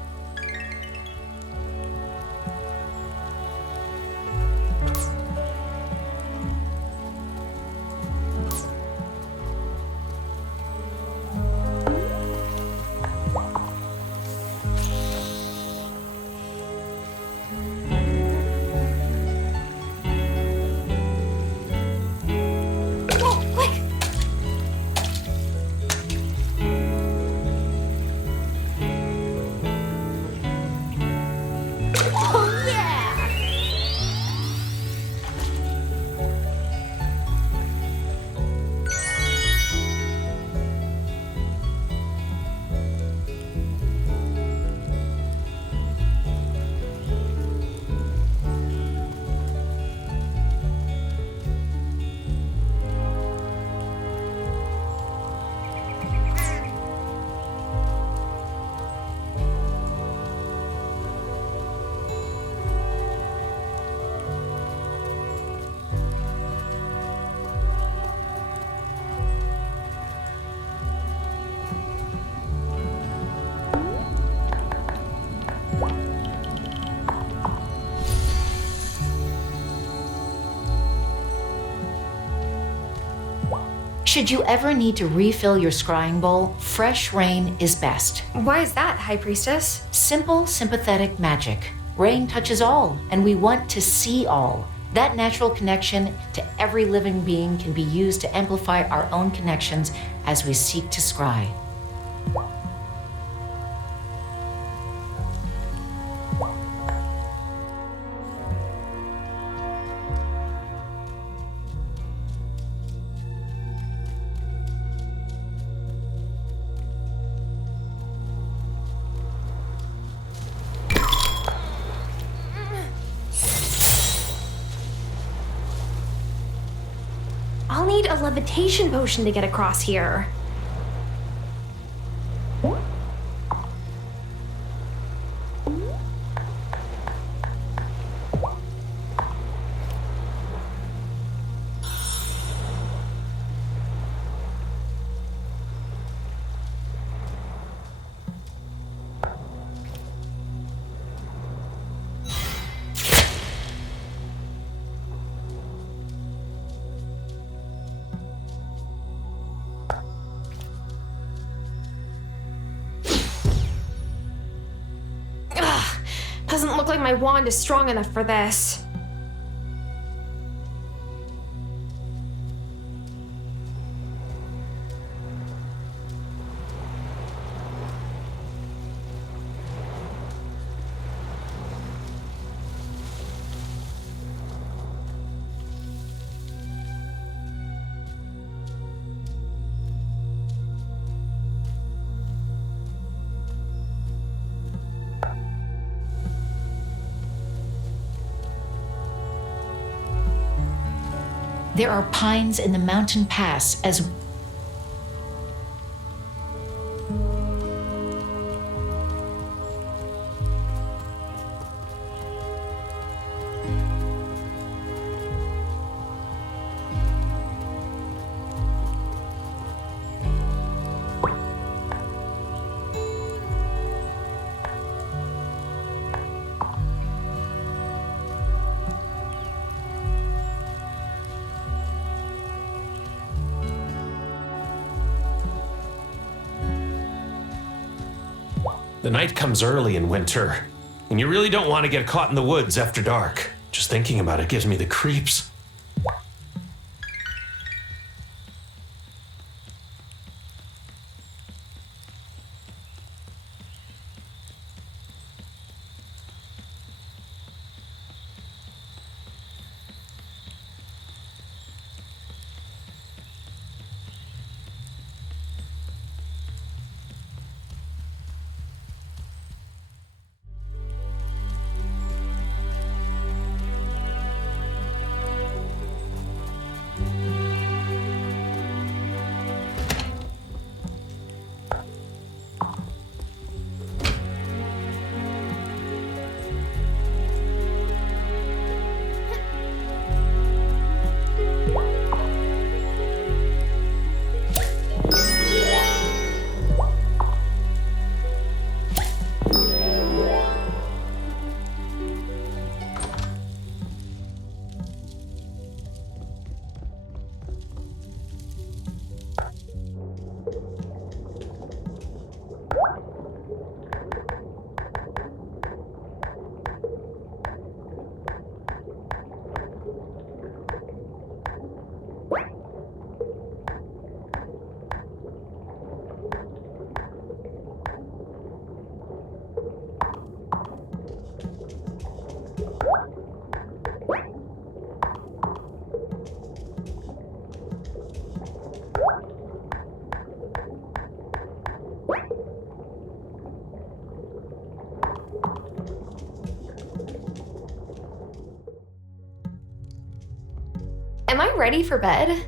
Should you ever need to refill your scrying bowl, fresh rain is best. Why is that, High Priestess? Simple, sympathetic magic. Rain touches all, and we want to see all. That natural connection to every living being can be used to amplify our own connections as we seek to scry. I'll need a levitation potion to get across here. Doesn't look like my wand is strong enough for this. There are pines in the mountain pass as The night comes early in winter, and you really don't want to get caught in the woods after dark. Just thinking about it gives me the creeps. Am I ready for bed?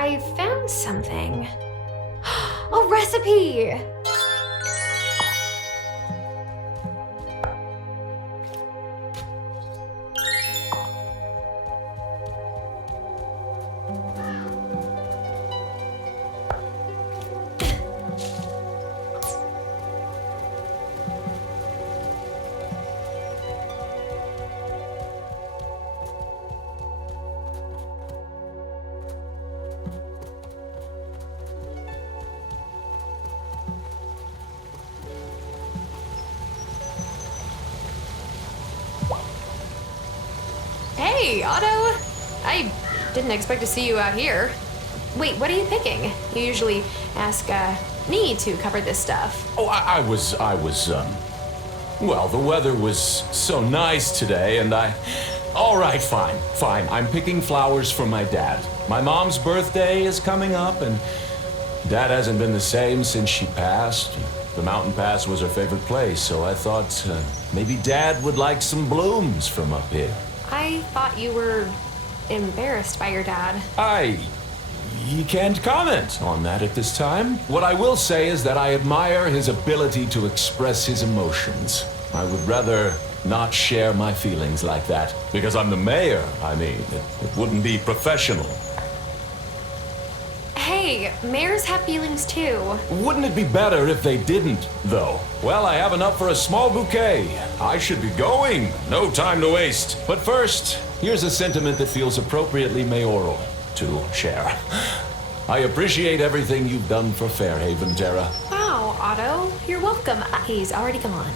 I found something. A recipe! Hey, Otto! I didn't expect to see you out here. Wait, what are you picking? You usually ask, me to cover this stuff. Oh, well, the weather was so nice today, and all right, fine. I'm picking flowers for my dad. My mom's birthday is coming up, and Dad hasn't been the same since she passed. The mountain pass was her favorite place, so I thought maybe Dad would like some blooms from up here. I thought you were embarrassed by your dad. You can't comment on that at this time. What I will say is that I admire his ability to express his emotions. I would rather not share my feelings like that, because I'm the mayor. I mean, it wouldn't be professional. Hey, mayors have feelings too. Wouldn't it be better if they didn't, though? Well, I have enough for a small bouquet. I should be going. No time to waste. But first, here's a sentiment that feels appropriately mayoral to share. I appreciate everything you've done for Fairhaven, Tara. Wow, Otto, you're welcome. He's already gone.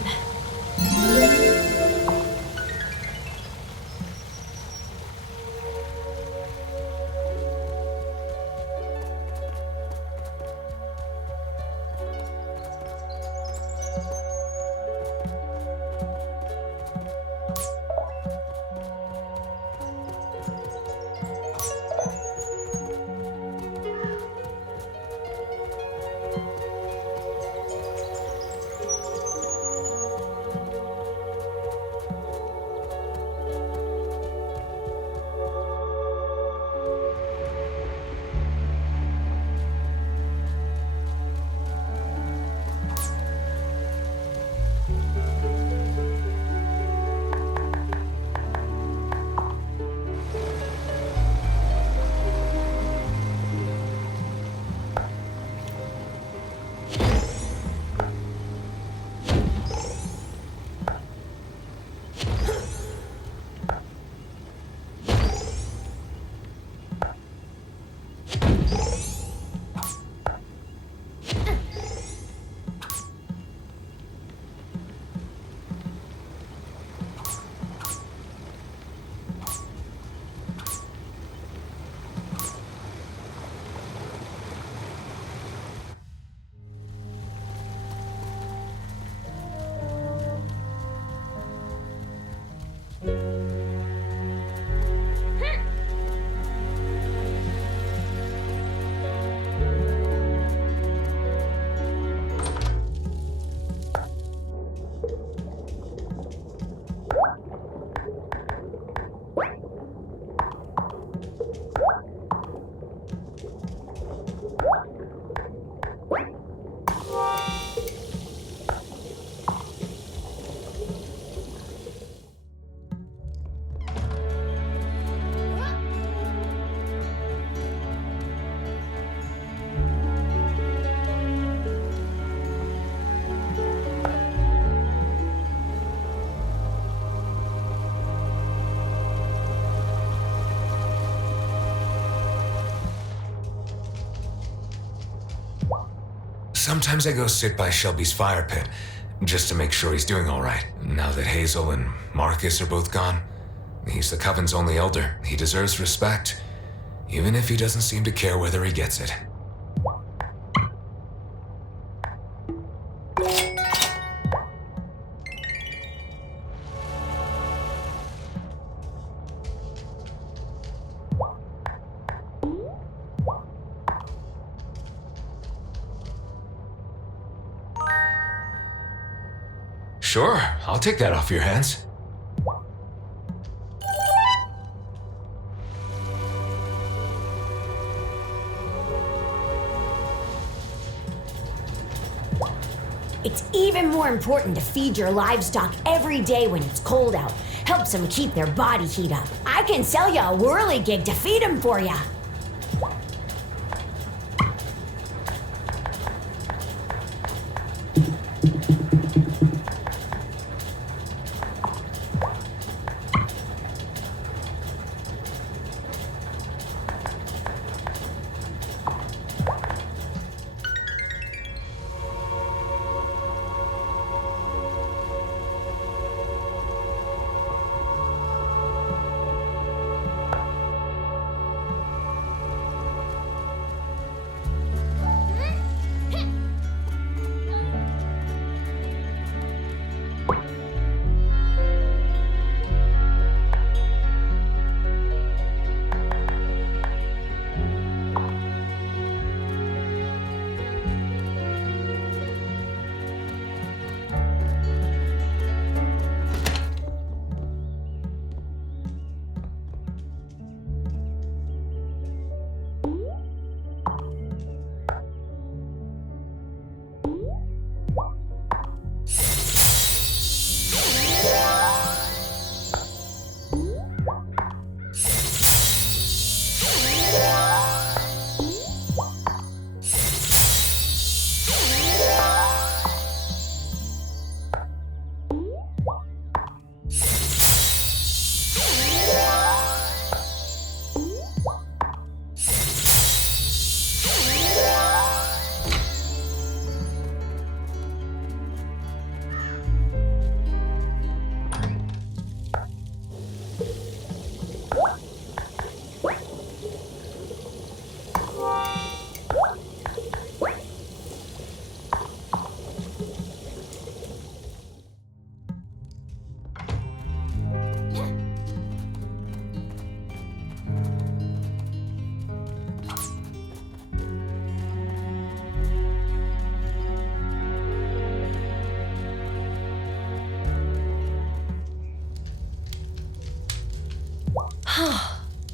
Sometimes I go sit by Shelby's fire pit, just to make sure he's doing all right. Now that Hazel and Marcus are both gone, he's the Coven's only elder. He deserves respect, even if he doesn't seem to care whether he gets it. Sure, I'll take that off your hands. It's even more important to feed your livestock every day when it's cold out. Helps them keep their body heat up. I can sell you a whirligig to feed them for you.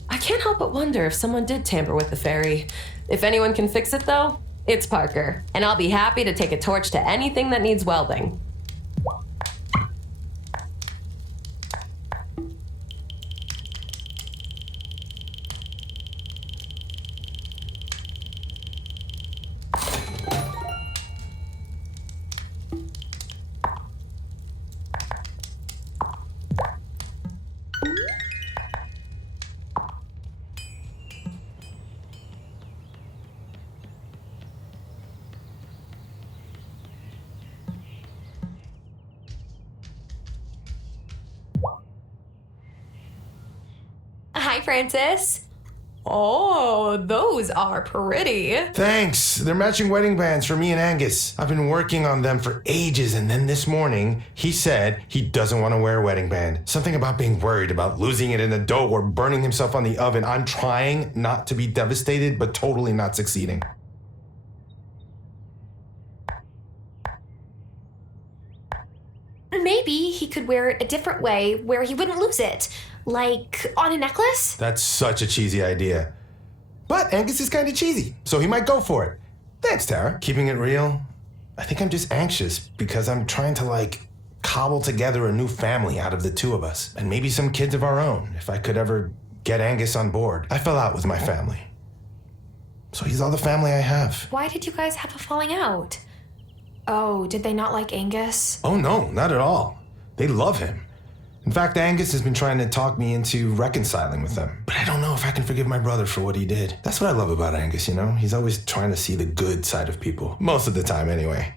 I can't help but wonder if someone did tamper with the fairy. If anyone can fix it, though, it's Parker, and I'll be happy to take a torch to anything that needs welding. Hi, Francis. Oh, those are pretty. Thanks. They're matching wedding bands for me and Angus. I've been working on them for ages, and then this morning, he said he doesn't want to wear a wedding band. Something about being worried about losing it in the dough or burning himself on the oven. I'm trying not to be devastated, but totally not succeeding. Maybe he could wear it a different way where he wouldn't lose it. Like on a necklace? That's such a cheesy idea. But Angus is kind of cheesy, so he might go for it. Thanks, Tara. Keeping it real, I think I'm just anxious because I'm trying to, cobble together a new family out of the two of us. And maybe some kids of our own, if I could ever get Angus on board. I fell out with my family. So he's all the family I have. Why did you guys have a falling out? Oh, did they not like Angus? Oh, no, not at all. They love him. In fact, Angus has been trying to talk me into reconciling with them. But I don't know if I can forgive my brother for what he did. That's what I love about Angus, you know? He's always trying to see the good side of people. Most of the time, anyway.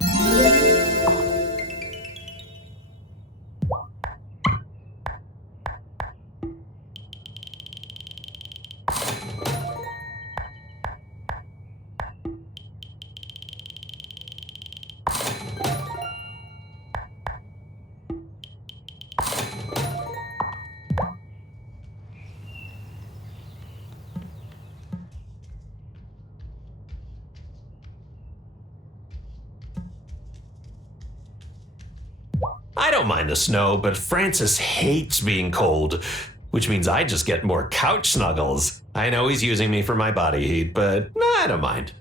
I don't mind the snow, but Francis hates being cold, which means I just get more couch snuggles. I know he's using me for my body heat, but I don't mind.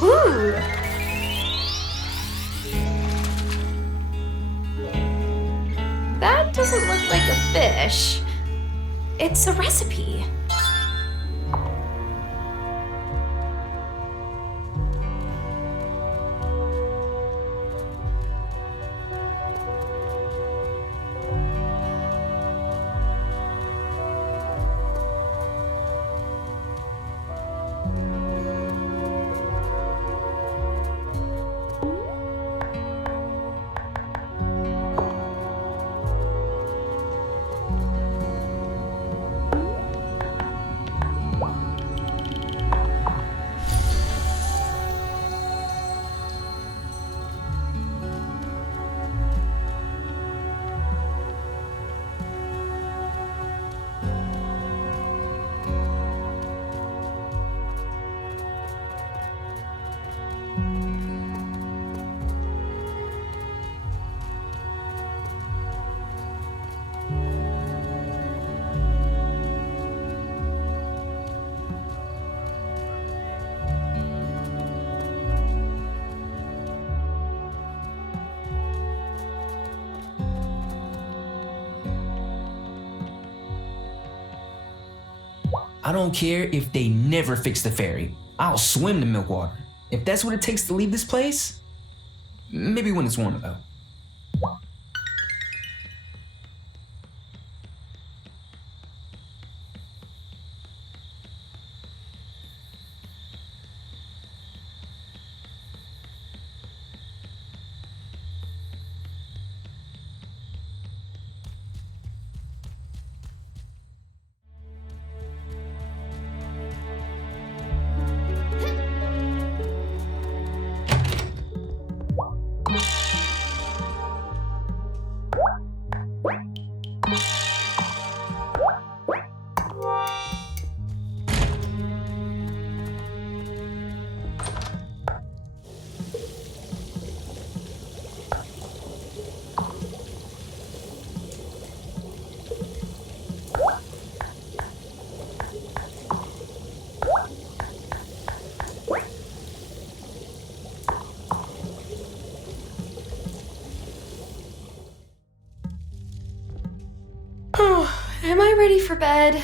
Ooh! That doesn't look like a fish. It's a recipe. I don't care if they never fix the ferry. I'll swim to Milkwater. If that's what it takes to leave this place, maybe when it's warmer though. Am I ready for bed?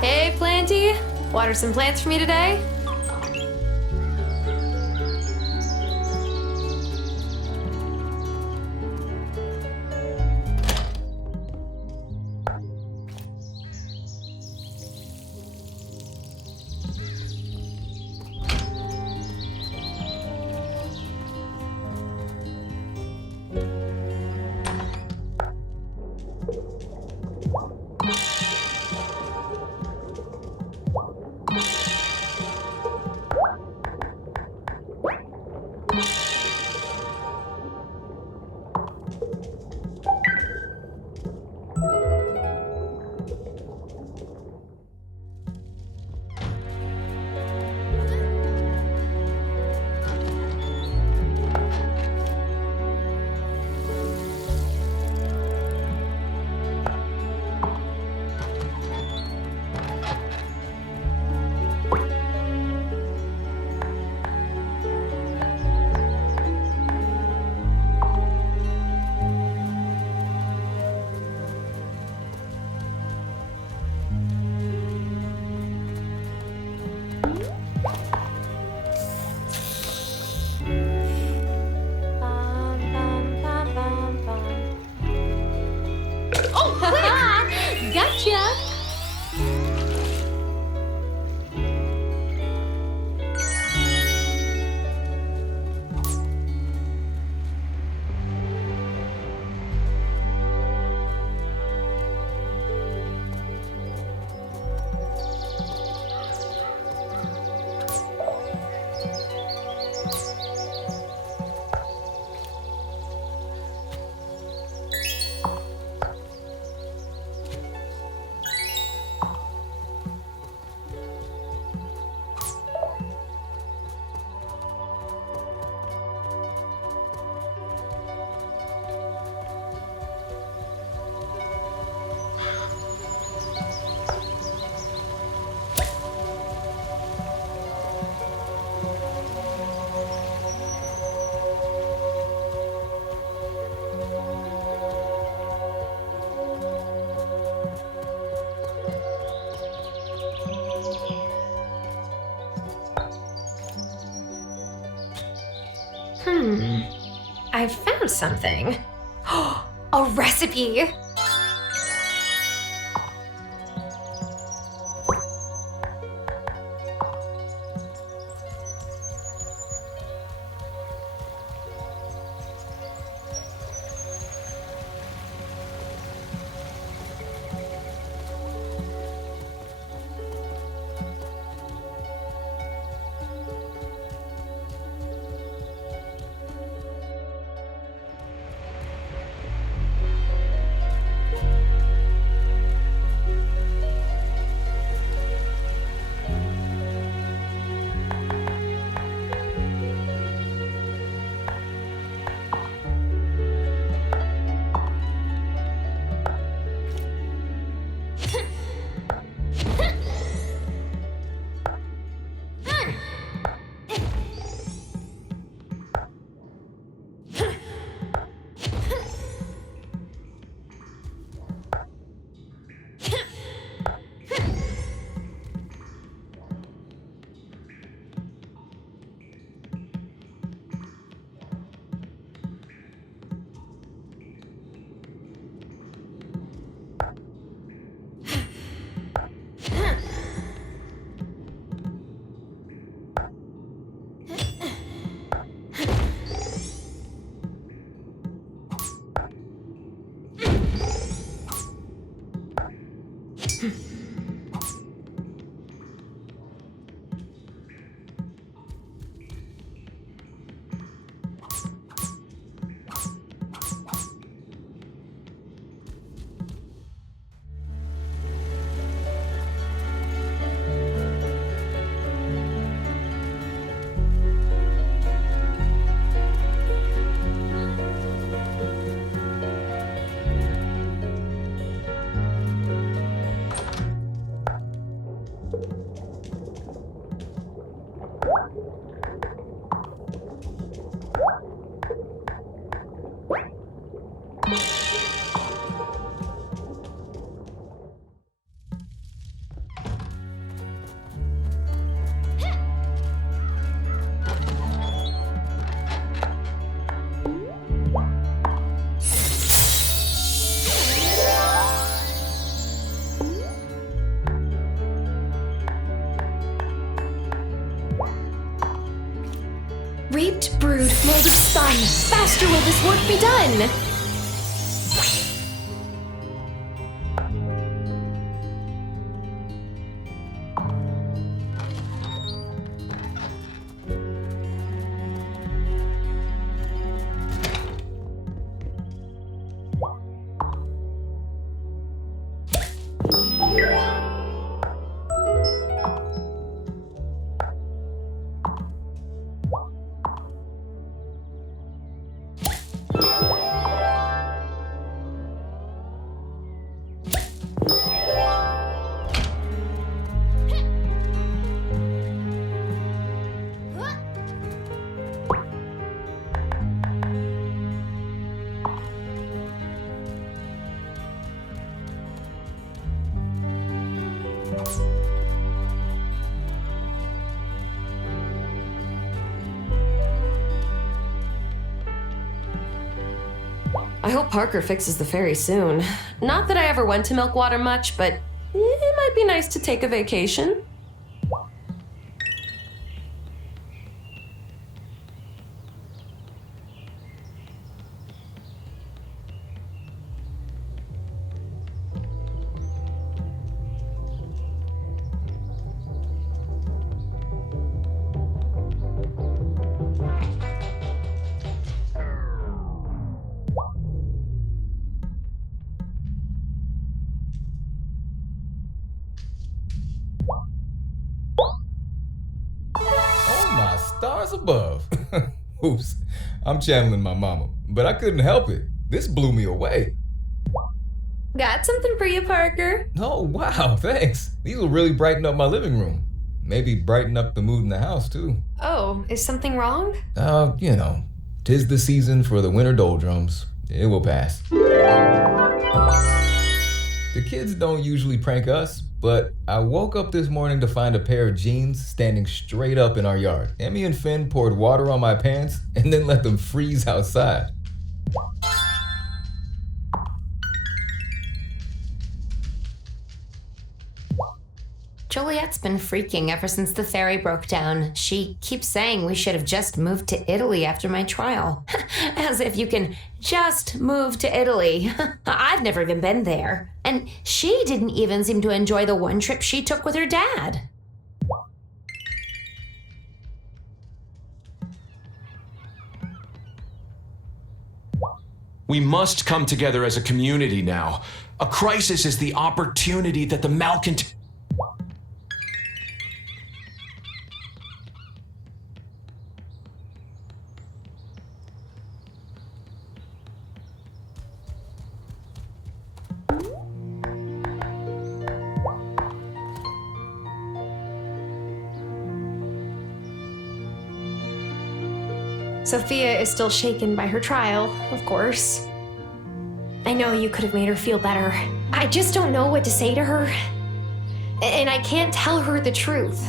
Hey, Planty. Water some plants for me today? Gotcha! I found something. A recipe! Raped, brood, molded spun. Faster will this work be done! I hope Parker fixes the ferry soon. Not that I ever went to Milkwater much, but it might be nice to take a vacation. Stars above. Oops, I'm channeling my mama, but I couldn't help it. This blew me away. Got something for you, Parker. Oh, wow, thanks. These will really brighten up my living room. Maybe brighten up the mood in the house, too. Oh, is something wrong? You know, 'tis the season for the winter doldrums. It will pass. The kids don't usually prank us, but I woke up this morning to find a pair of jeans standing straight up in our yard. Emmy and Finn poured water on my pants and then let them freeze outside. Juliet's been freaking ever since the ferry broke down. She keeps saying we should have just moved to Italy after my trial. As if you can just move to Italy. I've never even been there. And she didn't even seem to enjoy the one trip she took with her dad. We must come together as a community now. A crisis is the opportunity that the malcontent... Sophia is still shaken by her trial, of course. I know you could have made her feel better. I just don't know what to say to her. And I can't tell her the truth.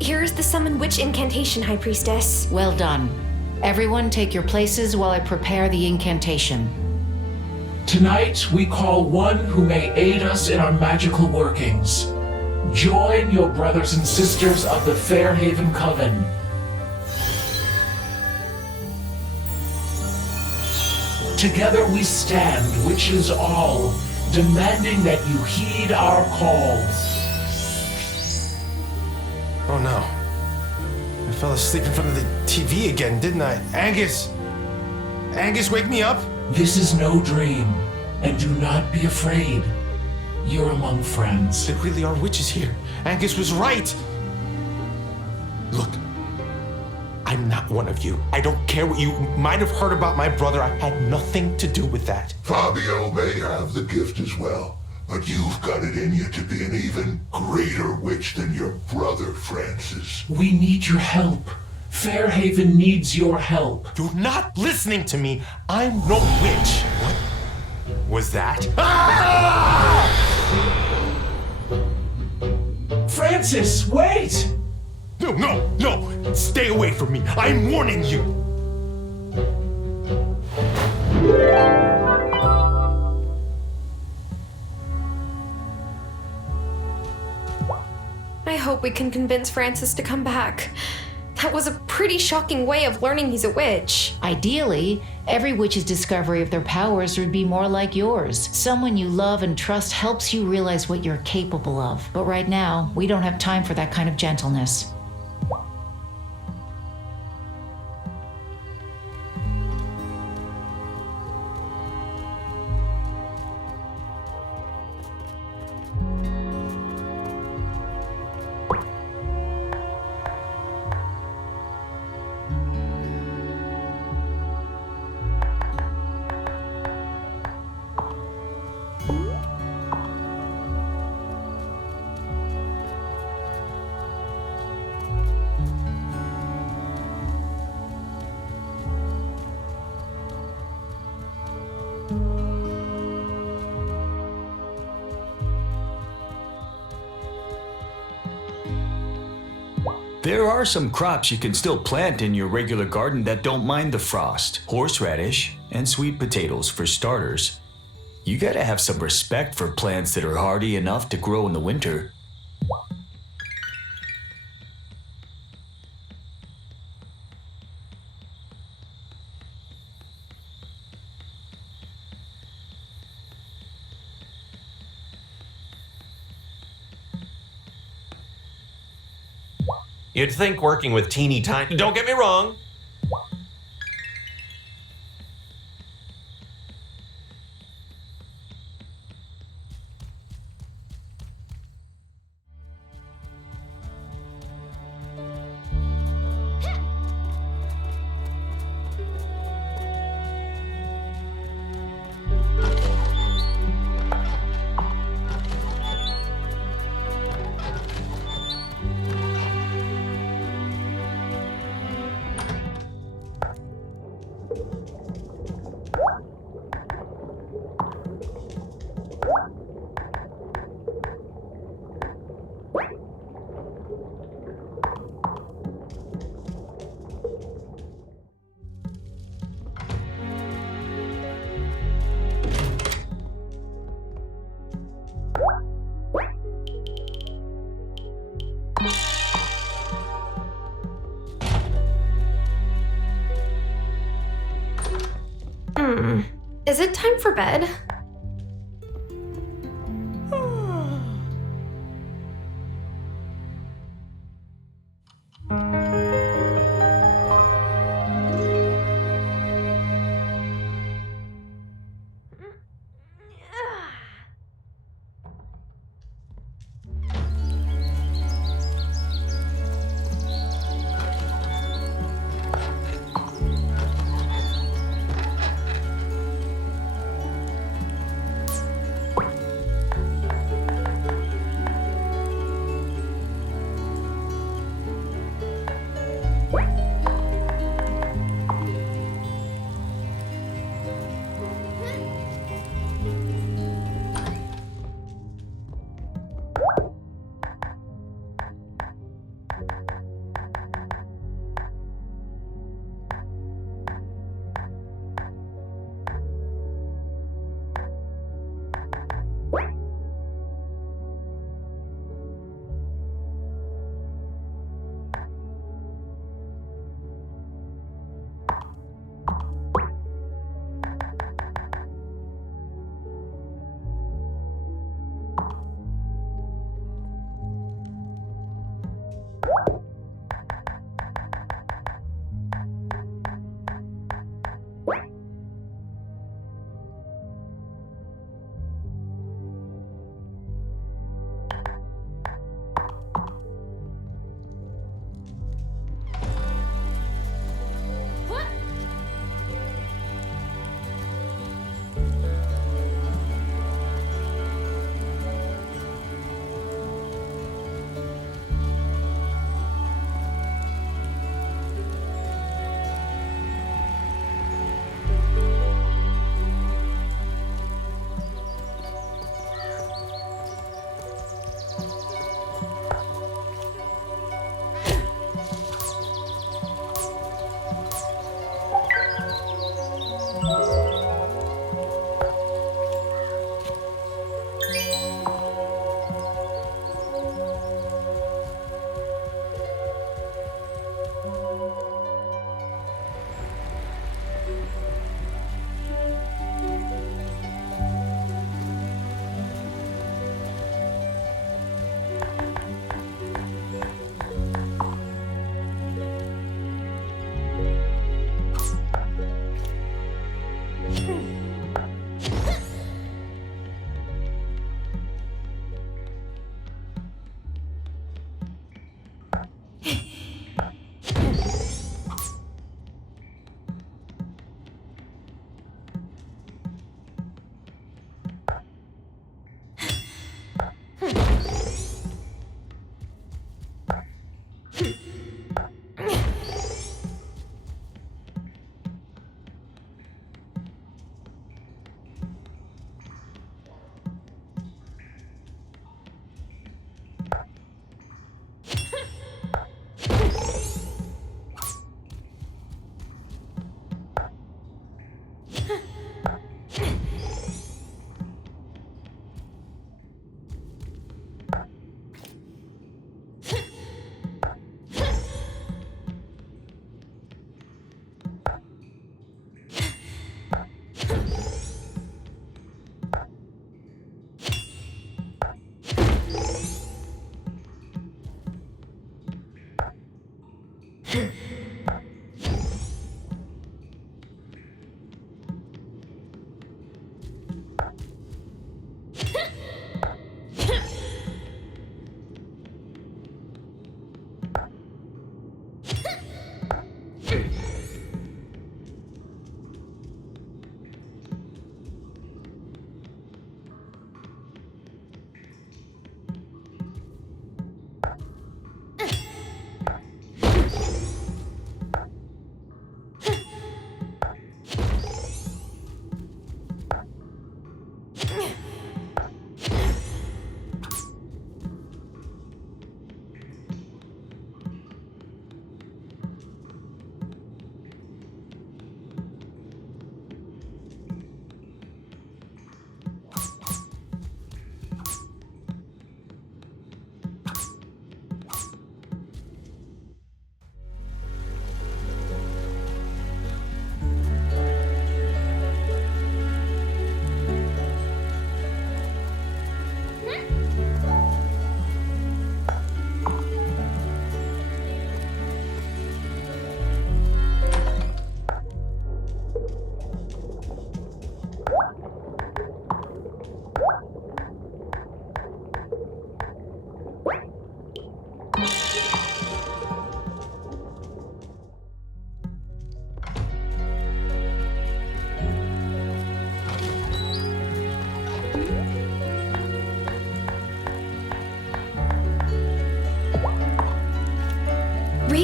Here's the Summon Witch incantation, High Priestess. Well done. Everyone take your places while I prepare the incantation. Tonight, we call one who may aid us in our magical workings. Join your brothers and sisters of the Fairhaven Coven. Together we stand, witches all, demanding that you heed our call. Oh no. I fell asleep in front of the TV again, didn't I? Angus! Angus, wake me up! This is no dream, and do not be afraid. You're among friends. There really are witches here. Angus was right! Look, I'm not one of you. I don't care what you might have heard about my brother. I had nothing to do with that. Fabio may have the gift as well. But you've got it in you to be an even greater witch than your brother, Francis. We need your help. Fairhaven needs your help. You're not listening to me. I'm no witch. What was that? Ah! Francis, wait! No! Stay away from me. I'm warning you. I hope we can convince Francis to come back. That was a pretty shocking way of learning he's a witch. Ideally, every witch's discovery of their powers would be more like yours. Someone you love and trust helps you realize what you're capable of. But right now, we don't have time for that kind of gentleness. There are some crops you can still plant in your regular garden that don't mind the frost. Horseradish and sweet potatoes for starters. You gotta have some respect for plants that are hardy enough to grow in the winter. You'd think working with teeny tiny. Don't get me wrong. Is it time for bed?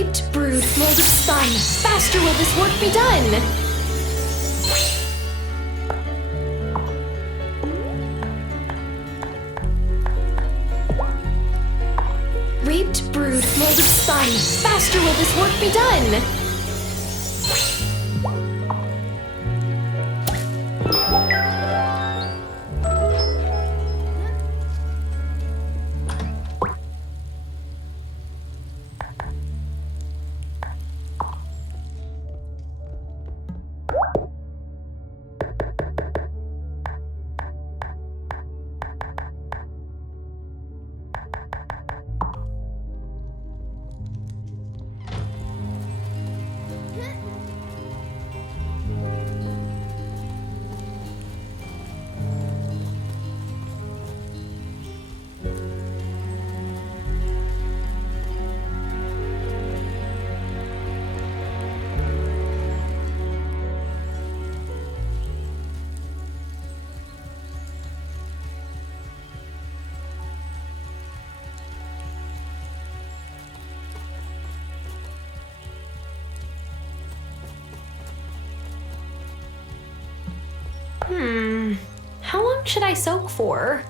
Reaped, brewed, molded, spun. Faster will this work be done. Reaped, brewed, molded, spun. Faster will this work be done. How long should I soak for?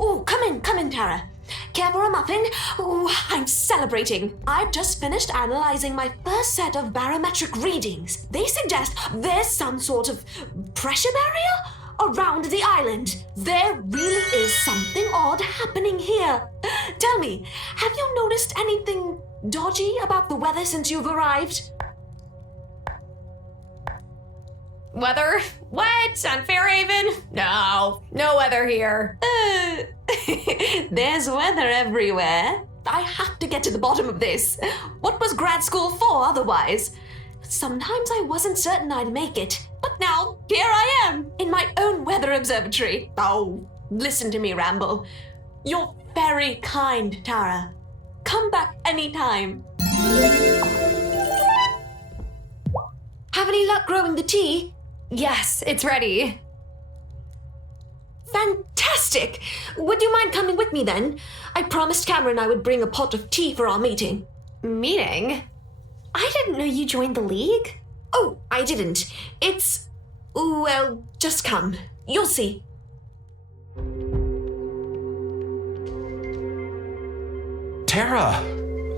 Oh, come in, Tara. Care for a muffin? Oh, I'm celebrating. I've just finished analyzing my first set of barometric readings. They suggest there's some sort of pressure barrier around the island. There really is something odd happening here. Tell me, have you noticed anything dodgy about the weather since you've arrived? Weather? What? On Fairhaven? No weather here. There's weather everywhere. I have to get to the bottom of this. What was grad school for otherwise? Sometimes I wasn't certain I'd make it, but now here I am in my own weather observatory. Oh, listen to me ramble. You're very kind, Tara. Come back anytime. Have any luck growing the tea? Yes, it's ready. Fantastic! Would you mind coming with me then? I promised Cameron I would bring a pot of tea for our meeting. Meeting? I didn't know you joined the league. Oh, I didn't. It's... well, just come. You'll see. Tara,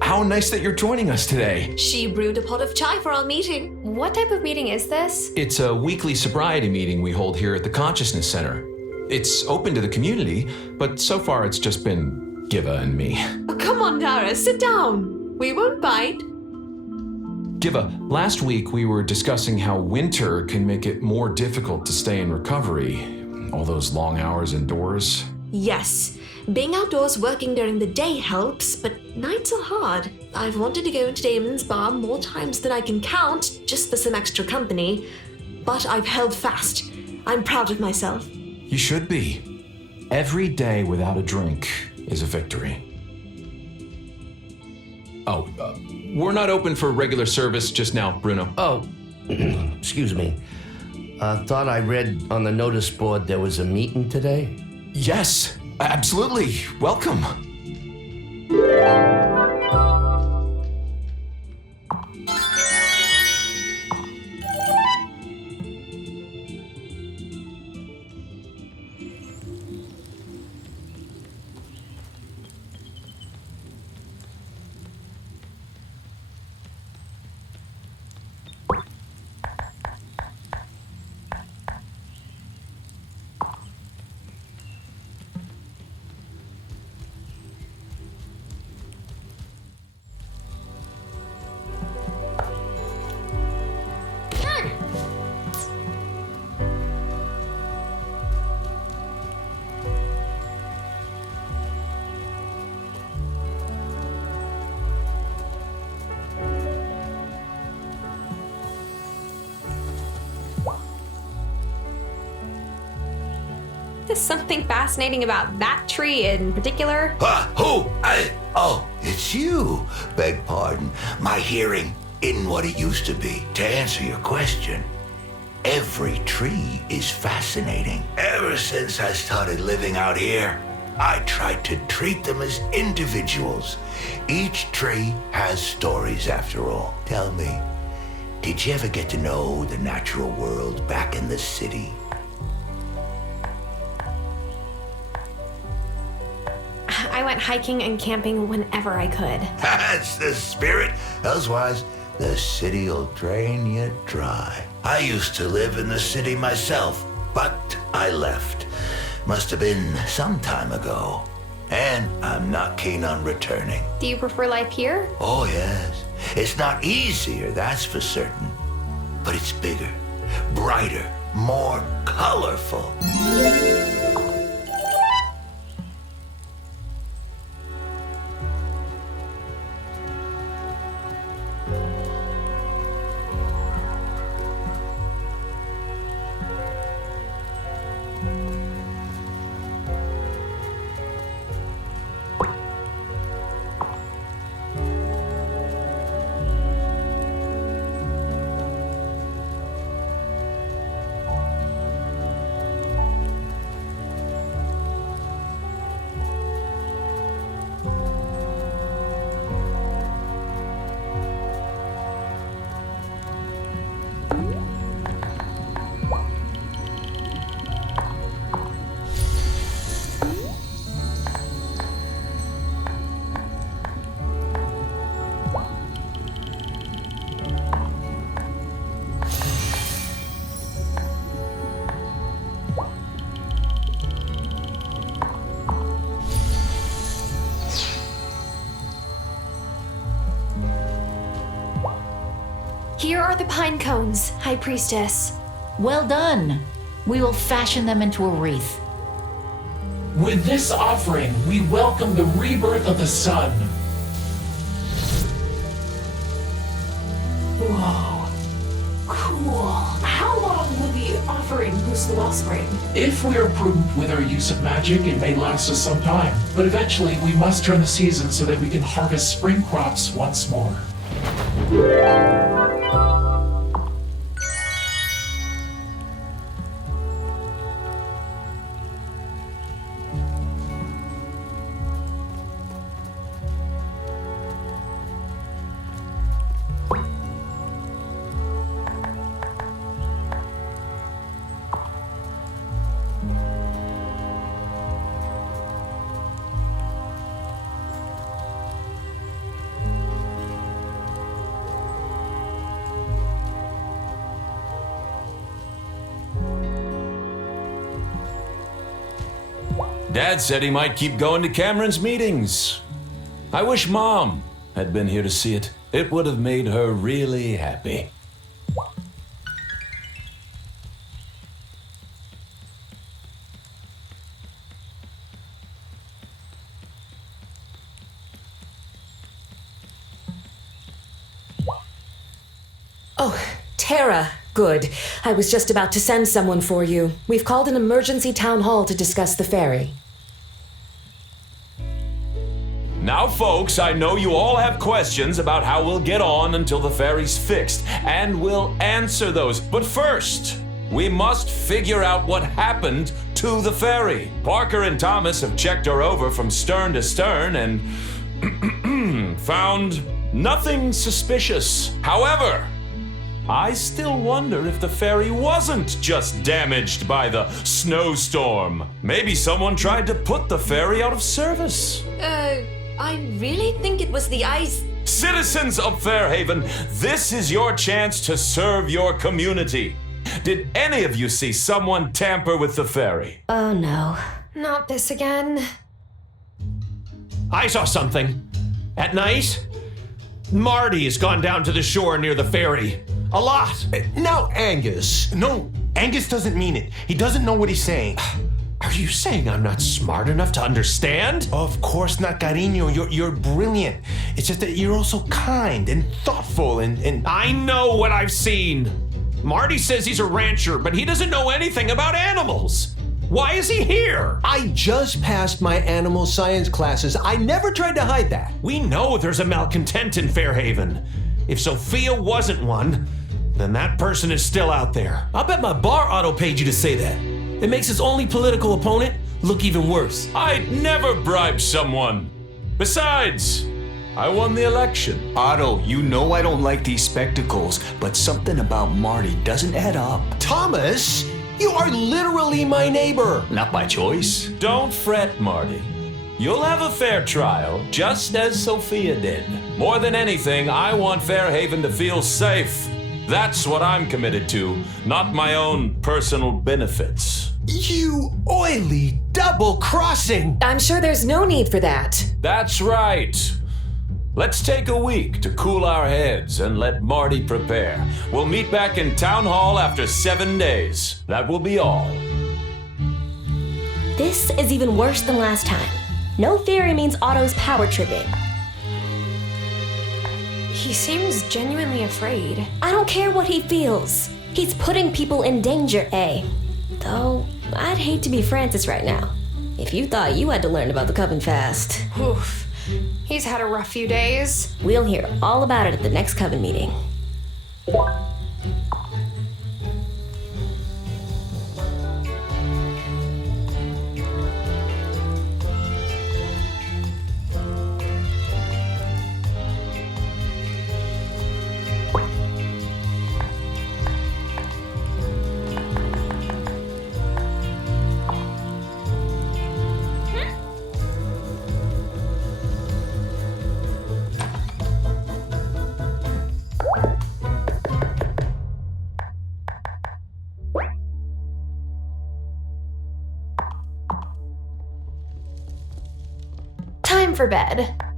how nice that you're joining us today. She brewed a pot of chai for our meeting. What type of meeting is this? It's a weekly sobriety meeting we hold here at the Consciousness Center. It's open to the community, but so far it's just been Giva and me. Oh, come on, Tara, sit down. We won't bite. Giva, last week we were discussing how winter can make it more difficult to stay in recovery. All those long hours indoors. Yes, being outdoors working during the day helps, but nights are hard. I've wanted to go into Damon's bar more times than I can count, just for some extra company. But I've held fast. I'm proud of myself. You should be. Every day without a drink is a victory. Oh, we're not open for regular service just now, Bruno. Oh, excuse me. Thought I read on the notice board there was a meeting today? Yes, absolutely. Welcome. Something fascinating about that tree in particular? Who? Oh, it's you. Beg pardon. My hearing isn't what it used to be. To answer your question, every tree is fascinating. Ever since I started living out here, I tried to treat them as individuals. Each tree has stories after all. Tell me, did you ever get to know the natural world back in the city? I went hiking and camping whenever I could. That's the spirit. Elsewise, the city'll drain you dry. I used to live in the city myself, but I left. Must have been some time ago. And I'm not keen on returning. Do you prefer life here? Oh, yes. It's not easier, that's for certain. But it's bigger, brighter, more colorful. Here are the pine cones, High Priestess. Well done. We will fashion them into a wreath. With this offering, we welcome the rebirth of the sun. Whoa. Cool. How long will the offering boost the wellspring? If we are prudent with our use of magic, it may last us some time. But eventually, we must turn the season so that we can harvest spring crops once more. Dad said he might keep going to Cameron's meetings. I wish Mom had been here to see it. It would have made her really happy. Oh, Tara. Good. I was just about to send someone for you. We've called an emergency town hall to discuss the ferry. Now, folks, I know you all have questions about how we'll get on until the ferry's fixed, and we'll answer those. But first, we must figure out what happened to the ferry. Parker and Thomas have checked her over from stern to stern and found nothing suspicious. However, I still wonder if the ferry wasn't just damaged by the snowstorm. Maybe someone tried to put the ferry out of service. I really think it was the ice. Citizens of Fairhaven, this is your chance to serve your community. Did any of you see someone tamper with the ferry? Oh no. Not this again. I saw something. At night, Marty has gone down to the shore near the ferry. A lot. Now, Angus. No, Angus doesn't mean it. He doesn't know what he's saying. Are you saying I'm not smart enough to understand? Of course not, Cariño. You're brilliant. It's just that you're also kind and thoughtful and... I know what I've seen. Marty says he's a rancher, but he doesn't know anything about animals. Why is he here? I just passed my animal science classes. I never tried to hide that. We know there's a malcontent in Fairhaven. If Sophia wasn't one, then that person is still out there. I'll bet my bar Otto paid you to say that. It makes his only political opponent look even worse. I'd never bribe someone. Besides, I won the election. Otto, you know I don't like these spectacles, but something about Marty doesn't add up. Thomas, you are literally my neighbor. Not by choice. Don't fret, Marty. You'll have a fair trial, just as Sophia did. More than anything, I want Fairhaven to feel safe. That's what I'm committed to, not my own personal benefits. You oily double-crossing! I'm sure there's no need for that. That's right. Let's take a week to cool our heads and let Marty prepare. We'll meet back in Town Hall after 7 days. That will be all. This is even worse than last time. No fairy means Otto's power tripping. He seems genuinely afraid. I don't care what he feels. He's putting people in danger, eh? Though, I'd hate to be Francis right now. If you thought you had to learn about the Coven fast. Oof. He's had a rough few days. We'll hear all about it at the next Coven meeting. Time for bed.